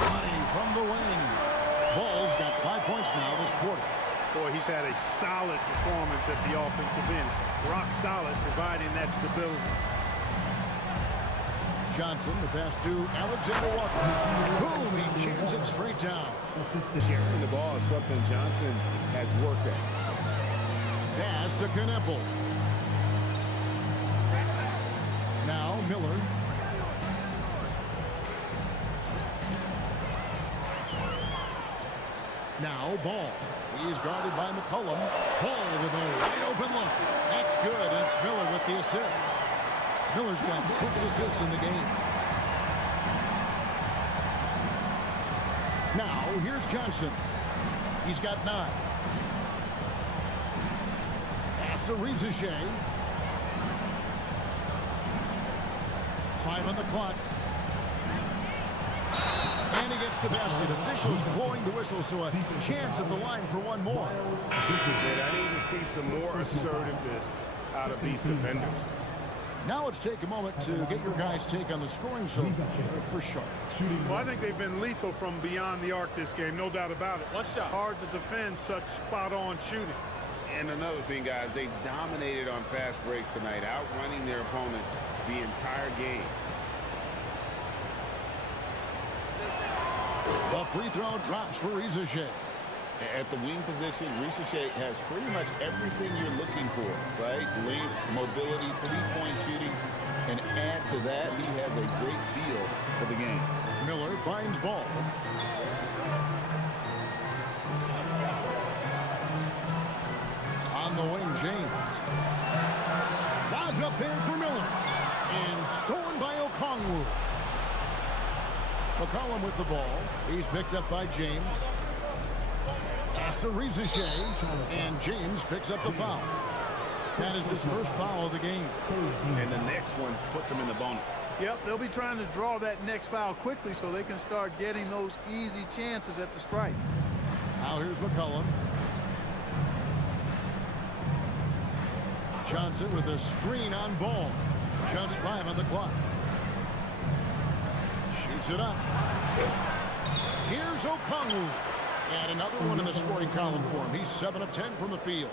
Money from the wing. Ball's got 5 points now this quarter. Boy, he's had a solid performance at the offensive end. Rock solid, providing that stability. Johnson, the pass to Alexander Walker. Boom, he jams it straight down. Sharing the ball is something Johnson has worked at. Pass to Knueppel. Now Miller. Now Ball. He's guarded by McCollum. Ball with a wide open look. That's good. It's Miller with the assist. Miller's got 6 assists in the game. Now here's Johnson. He's got 9. Pass to Rizachet. 5 on the clock. And he gets the basket. Officials blowing the whistle, so a chance at the line for one more. I need to see some more assertiveness out of these defenders. Now let's take a moment to get your guys' take on the scoring so far for Charlotte. Well, I think they've been lethal from beyond the arc this game, no doubt about it. One shot. Hard to defend such spot-on shooting. And another thing, guys, they dominated on fast breaks tonight, outrunning their opponent the entire game. The free throw drops for Rizachet. At the wing position, Rizachet has pretty much everything you're looking for, right? Length, mobility, three-point shooting, and add to that, he has a great feel for the game. Miller finds ball. On the wing, James. Lobbed up there for Miller. And stolen by Okongwu. McCollum with the ball. He's picked up by James. Pass to Rizachet. And James picks up the foul. That is his first foul of the game. And the next one puts him in the bonus. Yep, they'll be trying to draw that next foul quickly so they can start getting those easy chances at the strike. Now here's McCollum. Johnson with a screen on ball. Just 5 on the clock. Shoots it up. Here's Okongwu. And another one in the scoring column for him. He's 7 of 10 from the field.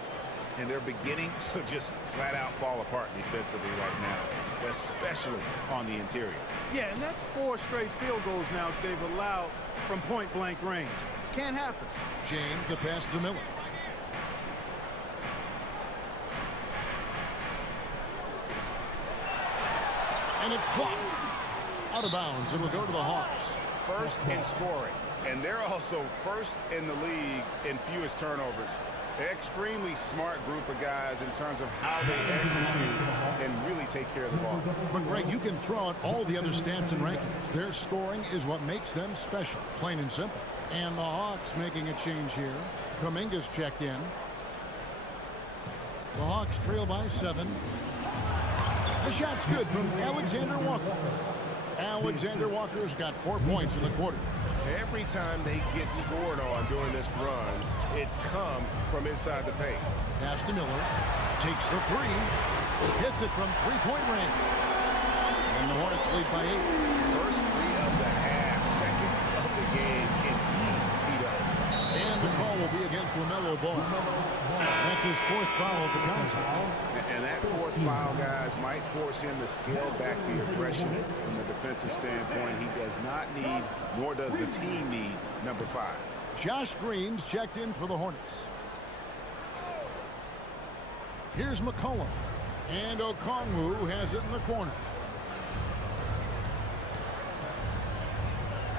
And they're beginning to just flat out fall apart defensively right now, especially on the interior. Yeah, and that's 4 straight field goals now they've allowed from point-blank range. Can't happen. James, the pass to Miller. And it's blocked. Out of bounds. It'll go to the Hawks. First in scoring, and they're also first in the league in fewest turnovers. They're an extremely smart group of guys in terms of how they execute and really take care of the ball. But, Greg, you can throw out all the other stats and rankings. Their scoring is what makes them special, plain and simple. And the Hawks making a change here. Kuminga's checked in. The Hawks trail by 7. The shot's good from Alexander Walker. Alexander Walker's got 4 points in the quarter. Every time they get scored on during this run, it's come from inside the paint. Pass to Miller. Takes the 3. Hits it from three-point range. And the Hornets lead by 8. First 3 of the half, second of the game. Can he beat up? And the call will be against LaMelo Ball. That's his 4th foul of the contest. And that 4th foul, guys, might force him to scale back the aggression from the defensive standpoint. He does not need, nor does the team need, number 5. Josh Green's checked in for the Hornets. Here's McCollum. And Okongwu has it in the corner.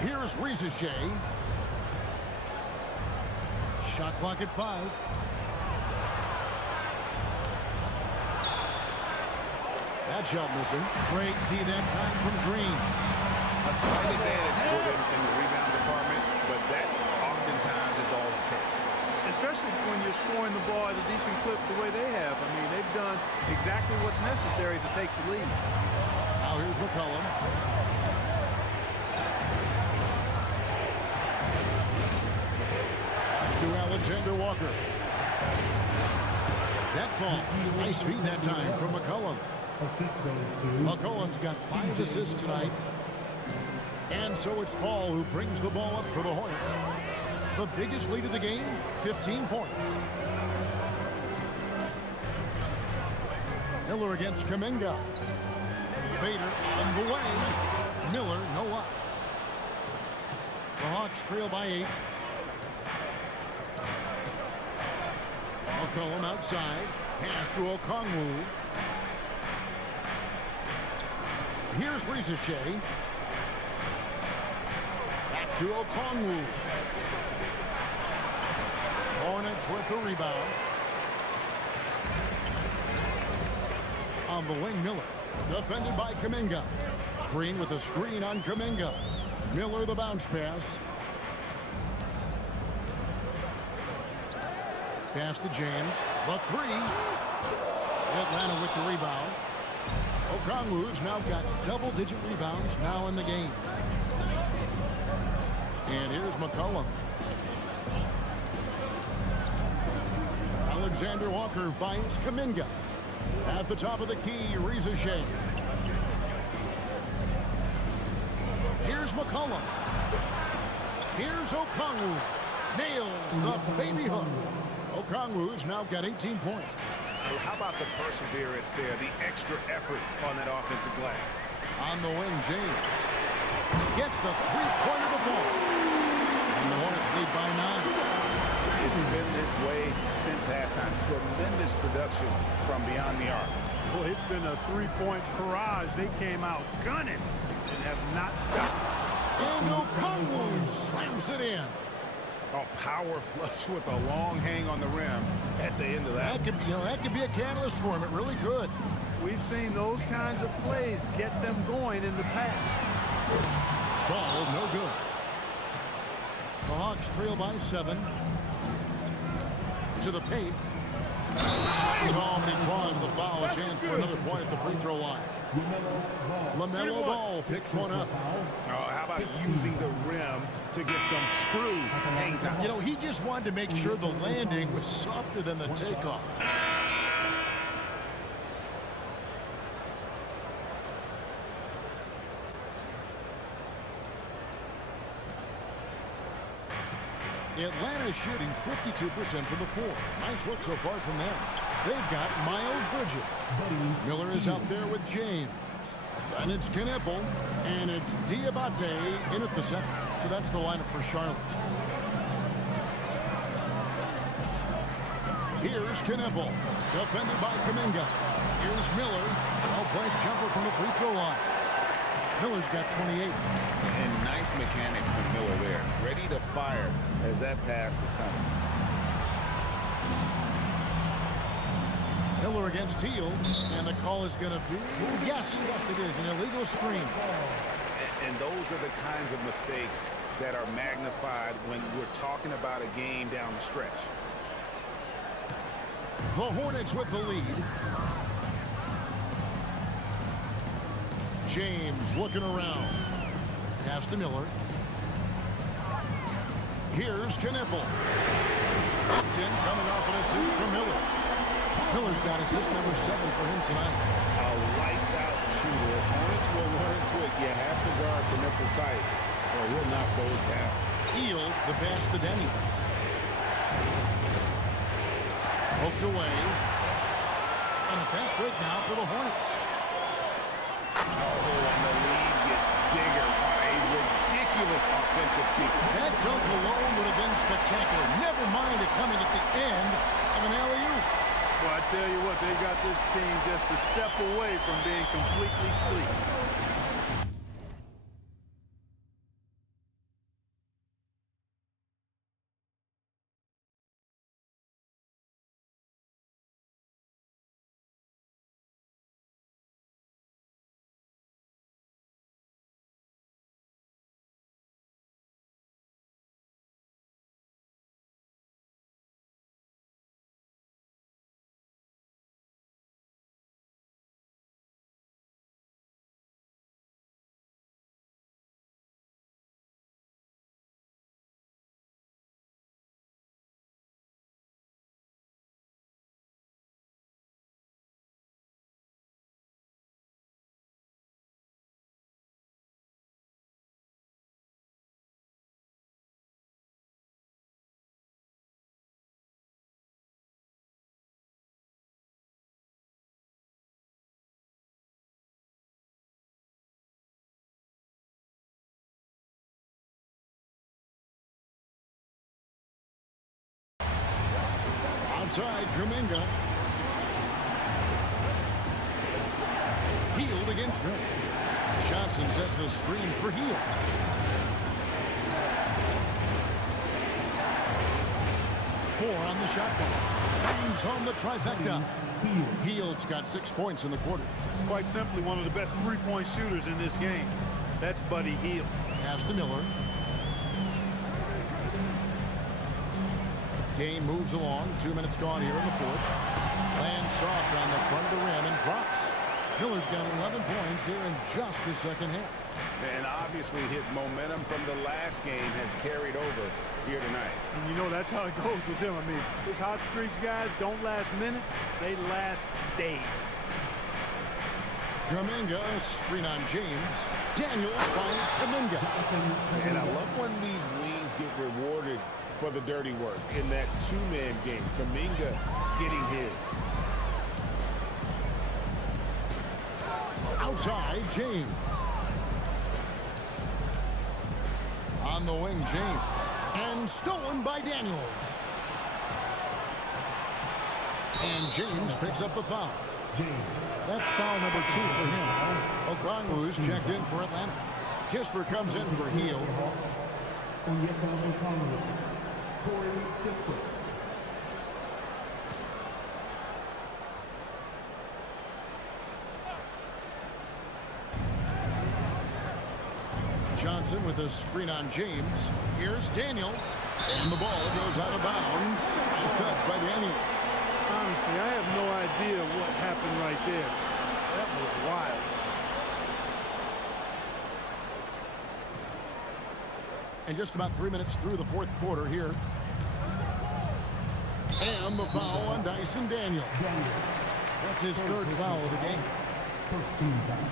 Here's Rizachet. Shot clock at 5. That shot missing. Great D that time from Green. A slight advantage for them in the rebound department, but that oftentimes is all it takes. Especially when you're scoring the ball at a decent clip the way they have. I mean, they've done exactly what's necessary to take the lead. Now here's McCollum. To Alexander Walker. That falls. Nice feed that time from McCollum. McCollum's got 5 assists tonight. And so it's Ball who brings the ball up for the Hornets. The biggest lead of the game, 15 points. Miller against Kuminga. Fader on the way. Miller, no up. The Hawks trail by 8. McCollum outside. Pass to Okongwu. Here's Rizachet. Back to Okongwu. Hornets with the rebound. On the wing, Miller. Defended by Kuminga. Green with a screen on Kuminga. Miller the bounce pass. Pass to James. The three. Atlanta with the rebound. Okongwu's now got double-digit rebounds now in the game. And here's McCollum. Alexander Walker finds Kuminga. At the top of the key, Reza Shea. Here's McCollum. Here's Okongwu. Nails the baby hook. Okongwu's now got 18 points. Well, how about the perseverance there, the extra effort on that offensive glass? On the wing, James gets the three-pointer to fall. And the Hornets lead by 9. It's been this way since halftime. Tremendous production from beyond the arc. Well, it's been a three-point barrage. They came out gunning and have not stopped. And Okongwu slams it in. A power flush with a long hang on the rim at the end of that. That could be a catalyst for him. It really could. We've seen those kinds of plays get them going in the past. Ball no good. The Hawks trail by 7. To the paint. Ball, and he draws the foul. A chance for another point at the free throw line. LaMelo Ball picks one up. Oh, how about using the rim to get some true hang time? You know, he just wanted to make sure the landing was softer than the takeoff. Atlanta shooting 52% from the floor. Nice look so far from them. They've got Miles Bridges. Miller is out there with James. And it's Knipple. And it's Diabate in at the center. So that's the lineup for Charlotte. Here's Knipple. Defended by Kuminga. Here's Miller. Well-placed jumper from the free throw line. Miller's got 28. And nice mechanics from Miller there. Ready to fire as that pass is coming. Miller against Teal, and the call is going to be, yes, it is, an illegal screen. And those are the kinds of mistakes that are magnified when we're talking about a game down the stretch. The Hornets with the lead. James looking around. Pass to Miller. Here's Knipple. That's in, coming off an assist from Miller. Miller's got assist number 7 for him tonight. A lights-out shooter. Opponents will learn quick. You have to guard Knipple tight, or he'll knock those down. Eel, the pass to Denny. Poked away. And a fast break now for the Hornets. Oh, and the lead gets bigger on a ridiculous offensive sequence. That dunk alone would have been spectacular. Never mind it coming at the end of an alley-oop. Well, I tell you what, they got this team just a step away from being completely asleep. Outside, Kuminga. Healed against Miller. Johnson sets the screen for Heald. Four on the shot clock. Brings home the trifecta. Heald's got 6 points in the quarter. Quite simply, one of the best three-point shooters in this game. That's Buddy Hield. Pass to Miller. Game moves along. 2 minutes gone here in the fourth. Lands soft on the front of the rim and drops. Miller's got 11 points here in just the second half. And obviously his momentum from the last game has carried over here tonight. And you know that's how it goes with him. I mean, his hot streaks, guys, don't last minutes. They last days. Kuminga, screen on James. Daniels finds Kuminga. And I love when these wings get rewarded for the dirty work in that two-man game. Kuminga getting his. Outside, James. On the wing, James. And stolen by Daniels. And James picks up the foul. That's foul number 2 for him. Okongwu's checked in for Atlanta. Kisper comes in for Heel. Johnson with a screen on James. Here's Daniels. And the ball goes out of bounds. Nice touch by Daniels. Honestly, I have no idea what happened right there. That was wild. And just about 3 minutes through the fourth quarter here. And the foul on Dyson Daniels. That's his third foul of the game. First team foul.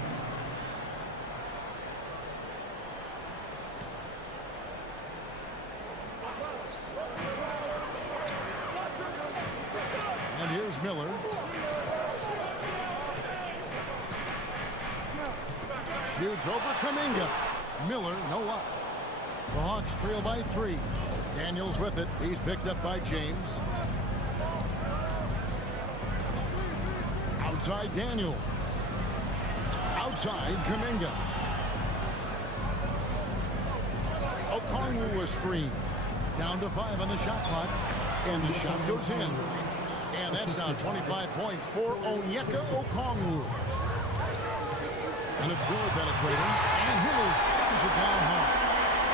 And here's Miller. Shoots over Kuminga. Miller, no luck. The Hawks trail by 3. Daniels with it. He's picked up by James. Outside Daniel. Outside Kuminga. Okongwu a screen. Down to 5 on the shot clock. And the shot goes in. And that's now 25 points for Onyeka Okongwu. And it's Miller penetrating. And Miller throws it down hard.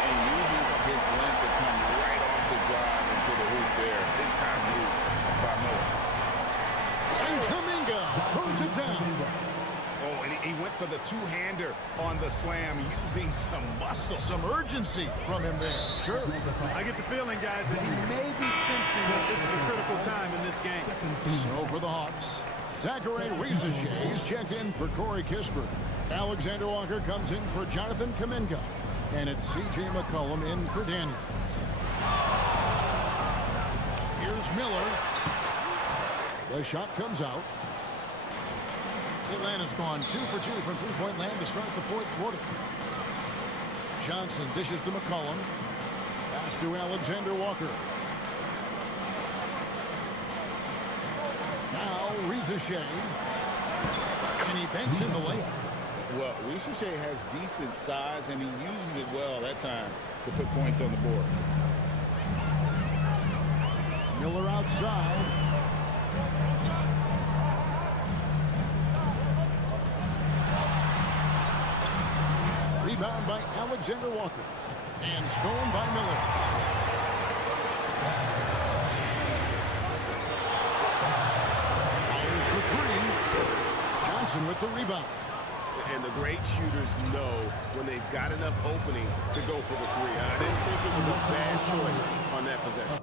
And using his length to come right off the drive into the hoop there. Big time move by Miller. And Kuminga throws it down. Oh, and he went for the two-hander on the slam, using some muscle. Some urgency from him there. Sure. I get the feeling, guys, that he may be sensing that this is a critical time in this game. So for the Hawks, Zachary Rieseshay is checked in for Corey Kisper. Alexander Walker comes in for Jonathan Kuminga. And it's C.J. McCollum in for Daniels. Here's Miller. The shot comes out. Atlanta's gone 2 for 2 from three-point land to start the fourth quarter. Johnson dishes to McCollum. Pass to Alexander Walker. Now Rieseshay. And he banks in the layup. Well, Rieseshay has decent size, and he uses it well that time to put points on the board. Miller outside. Rebound by Alexander Walker. And stolen by Miller. Fires for 3. Johnson with the rebound. And the great shooters know when they've got enough opening to go for the 3. I didn't think it was a bad choice on that possession.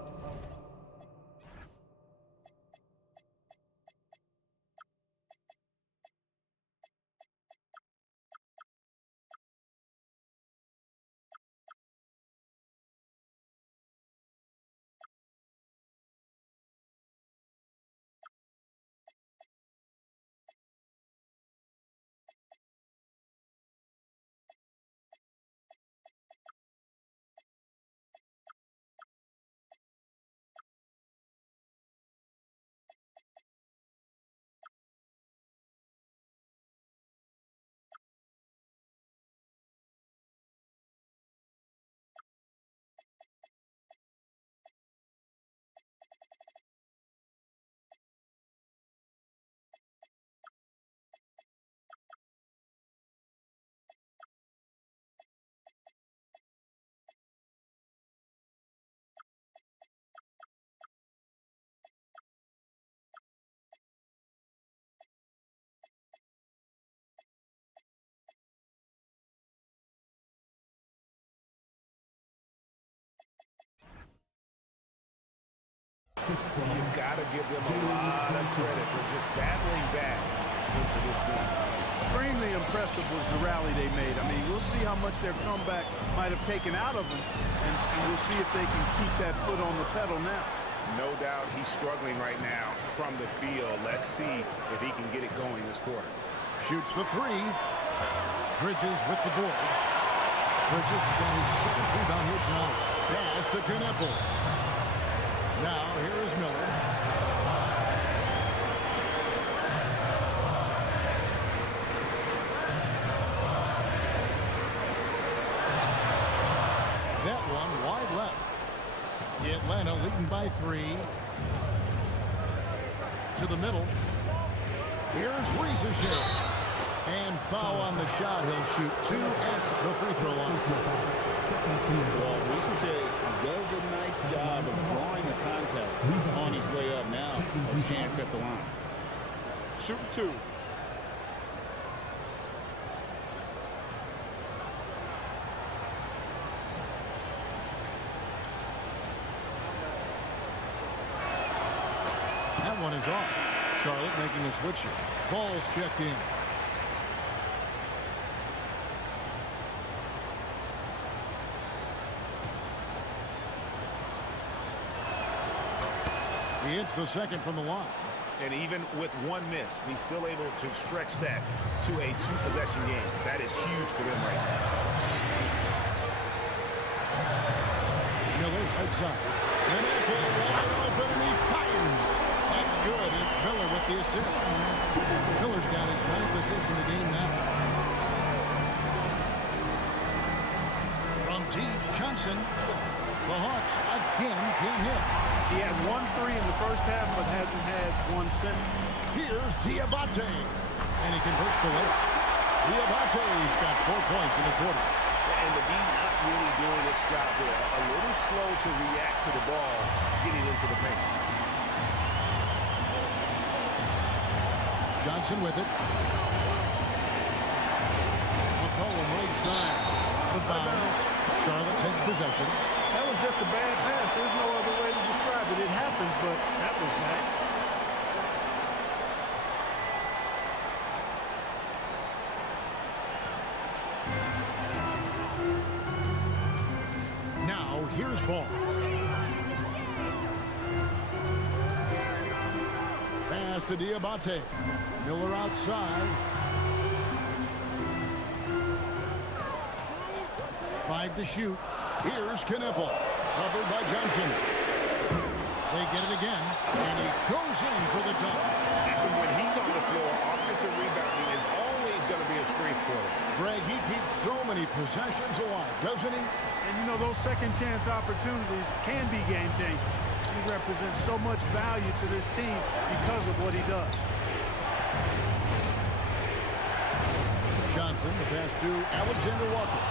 You've got to give them a lot of credit for just battling back into this game. Extremely impressive was the rally they made. I mean, we'll see how much their comeback might have taken out of them, and we'll see if they can keep that foot on the pedal now. No doubt he's struggling right now from the field. Let's see if he can get it going this quarter. Shoots the three. Bridges with the board. Bridges got his 7th rebound here tonight. Pass to Kneppel. Now here is Miller. That one wide left. Atlanta leading by 3. To the middle. Here's Rieseschel. And foul on the shot. He'll shoot 2 at the free throw line. Well, Rieseschel does a nice job of drawing the contact on his way up. Now a chance at the line. Shoot 2. That one is off. Charlotte making a switch here. Ball's checked in. He hits the second from the line. And even with one miss, he's still able to stretch that to a 2-possession game. That is huge for them right now. Miller right side. Kneppel wide open and he fires. That's good. It's Miller with the assist. Miller's got his 9th assist in the game now. From deep, Johnson. The Hawks again can't hit. He had 1 3 in the first half, but hasn't had one since. Here's Diabate. And he converts the layup. Diabate's got 4 points in the quarter. And the D not really doing its job there. A little slow to react to the ball getting into the paint. Johnson with it. McCollum right side. Out of bounds. Charlotte takes possession. That was just a bad pass. There's no other way to describe it. It happens, but that was bad. Now here's ball. Pass to Diabate. Miller outside. 5 to shoot. Here's Kneppel. Covered by Johnson. They get it again. And he goes in for the dunk. And when he's on the floor, offensive rebounding is always going to be a strength for him. Greg, he keeps so many possessions alive, doesn't he? And you know, those second chance opportunities can be game changing. He represents so much value to this team because of what he does. Johnson, the pass to Alexander Walker.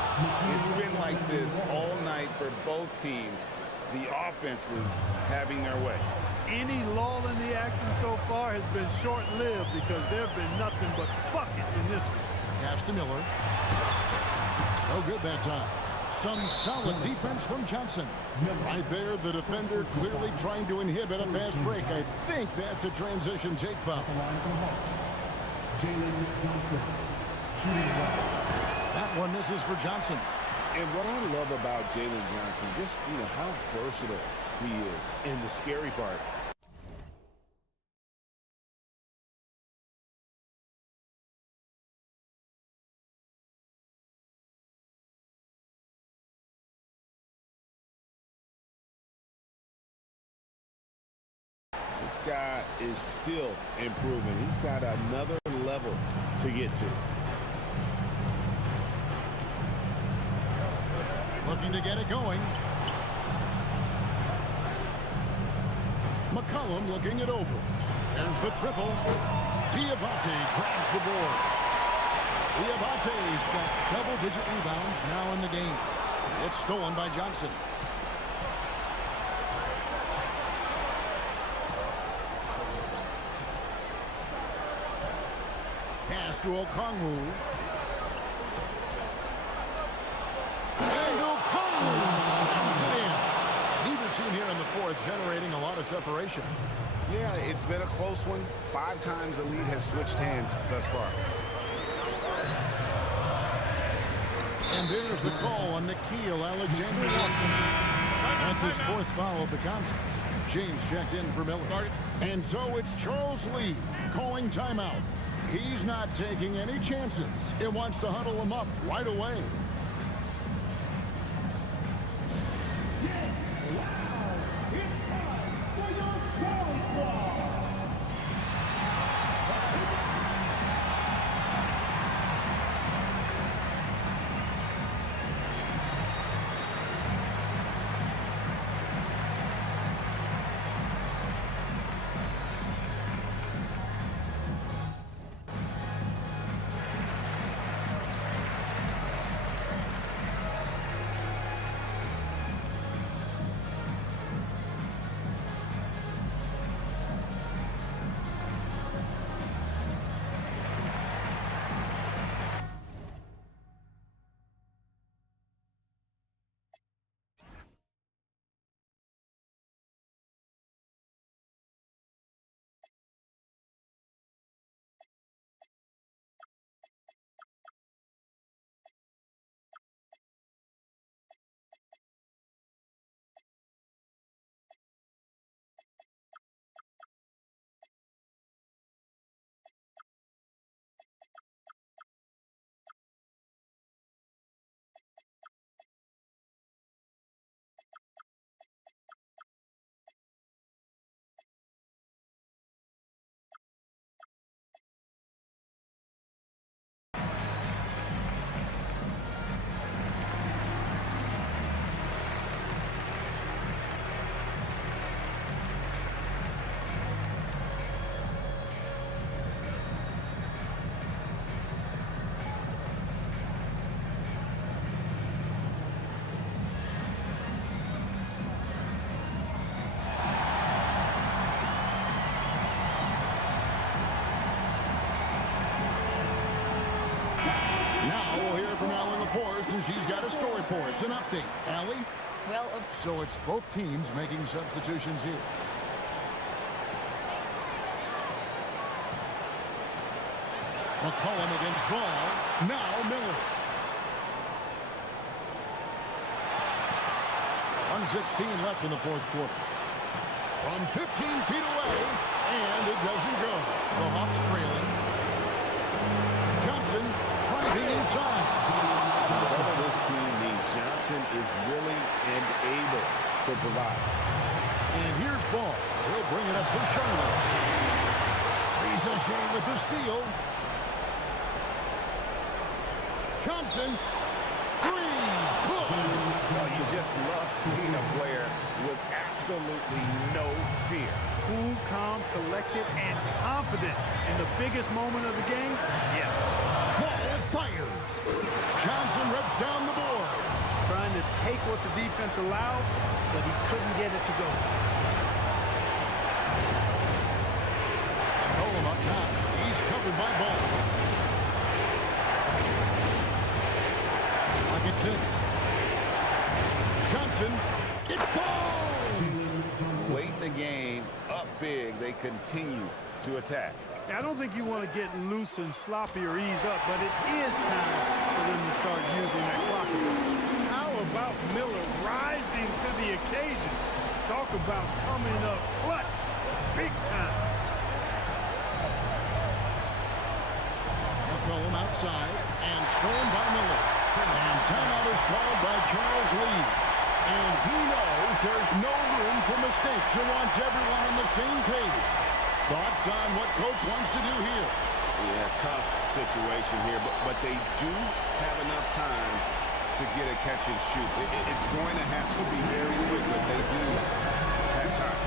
It's been like this all night for both teams. The offenses having their way. Any lull in the action so far has been short-lived because there have been nothing but buckets in this one. Pass to Miller. No good that time. Some solid defense from Johnson. Right there, the defender clearly trying to inhibit a fast break. I think that's a transition take foul. That one misses for Johnson. And what I love about Jalen Johnson, just how versatile he is. And the scary part, this guy is still improving. He's got another level to get to. Looking to get it going. McCollum looking it over. There's the triple. Diabate grabs the board. Diabate's got double-digit rebounds now in the game. It's stolen by Johnson. Pass to Okongwu. And Okongwu slams it in. Neither team here in the fourth are generating a lot of separation. Yeah, it's been a close one. 5 times the lead has switched hands thus far. And there's the call on Nikhil Alexander-Walker. That's his 4th foul of the contest. James checked in for Miller. And so it's Charles Lee calling timeout. He's not taking any chances. It wants to huddle him up right away. And she's got a story for us, an update. Allie? Well, so it's both teams making substitutions here. McCollum against Ball. Now Miller. 1:16 left in the 4th quarter. From 15 feet away, and it doesn't go. The Hawks trailing. Johnson driving inside. Whatever this team needs, Johnson is willing and able to provide. And here's Ball. He'll bring it up for Charlotte. Ricochet with the steal. Johnson. 3. Oh, you just love seeing a player with absolutely no fear. Cool, calm, collected, and confident in the biggest moment of the game. Yes. Ball fires. Johnson rips down the board. Trying to take what the defense allows, but he couldn't get it to go. Nolan up top. He's covered by Ball. Pocket 6. Johnson. It falls! Late in the game, up big, they continue to attack. I don't think you want to get loose and sloppy or ease up, but it is time for them to start using that clock. How about Miller rising to the occasion? Talk about coming up clutch, big time. McCollum outside, and stolen by Miller. And timeout is called by Charles Lee. And he knows there's no room for mistakes and wants everyone on the same page. Thoughts on what Coach wants to do here? Yeah, tough situation here, but they do have enough time to get a catch and shoot. It's going to have to be very quick, but they do have time.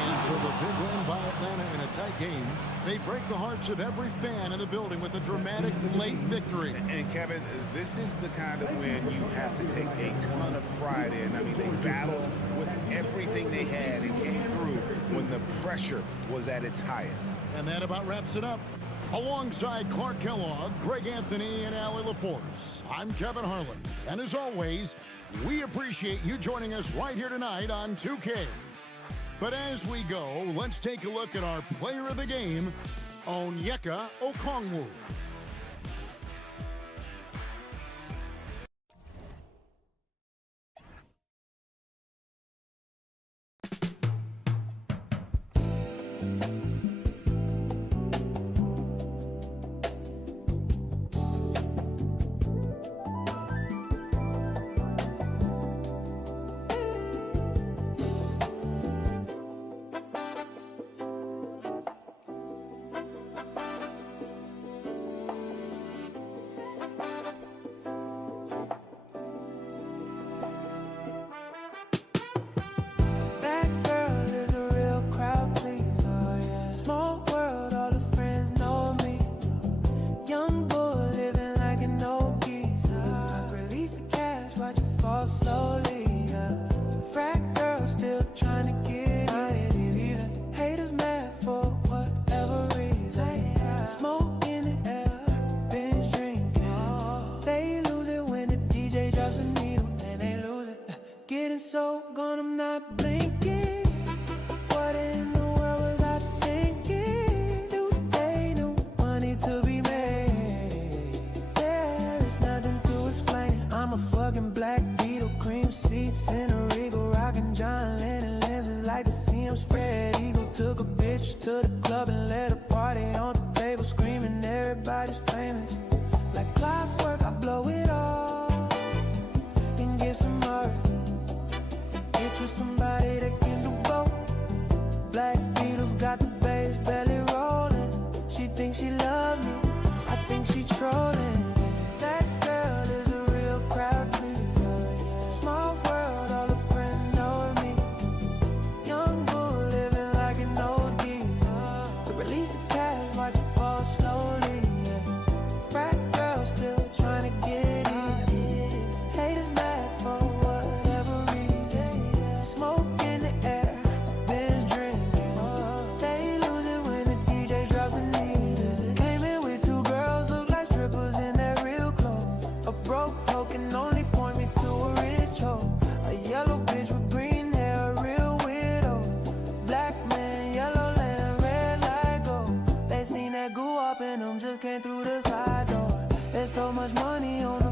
And so the big win by Atlanta in a tight game. They break the hearts of every fan in the building with a dramatic late victory. And Kevin, this is the kind of win you have to take a ton of pride in. I mean, they battled with everything they had and came through when the pressure was at its highest. And that about wraps it up. Alongside Clark Kellogg, Greg Anthony, and Allie LaForce, I'm Kevin Harlan. And as always, we appreciate you joining us right here tonight on 2K. But as we go, let's take a look at our player of the game, Onyeka Okongwu. That girl is a real crowd pleaser, yeah. Small world, all the friends know me. Young bull living like an old geezer. Release the cash, watch it fall slowly, yeah. Frat girl still trying to get it. Haters mad for whatever reason. Smoke in the air, binge drinking. They lose it when the DJ drops a needle, and they lose it. Getting so gone, I'm not blinking. What in the world was I thinking? Do they know money to be made? There's nothing to explain. I'm a fucking black Beetle, cream seats in a Regal, rocking John Lennon lenses, like to see him spread eagle. Took a bitch to the club and let a party on the table, screaming everybody's famous. Like clockwork, I blow it all and get some more. Get you somebody that can do both. Black Beatles got the bass belly rolling. She thinks she love me, I think she trolling. That girl is a real crowd pleaser, yeah. Small world, all her friends know me. Young bull living like an old geezer. But release the cash, watch it fall slowly, yeah. Frat girl still trying to get it. Haters mad for whatever reason. Smoke in the air, binge drinking. They lose it when the DJ drops a needle. Came in with two girls, look like strippers in their real clothes. A broke hoe can only point me to a rich hoe. A yellow bitch with green hair, a real widow. Black man, yellow land, red light gold. They seen that goo up in them, just came through the side door. There's so much money on the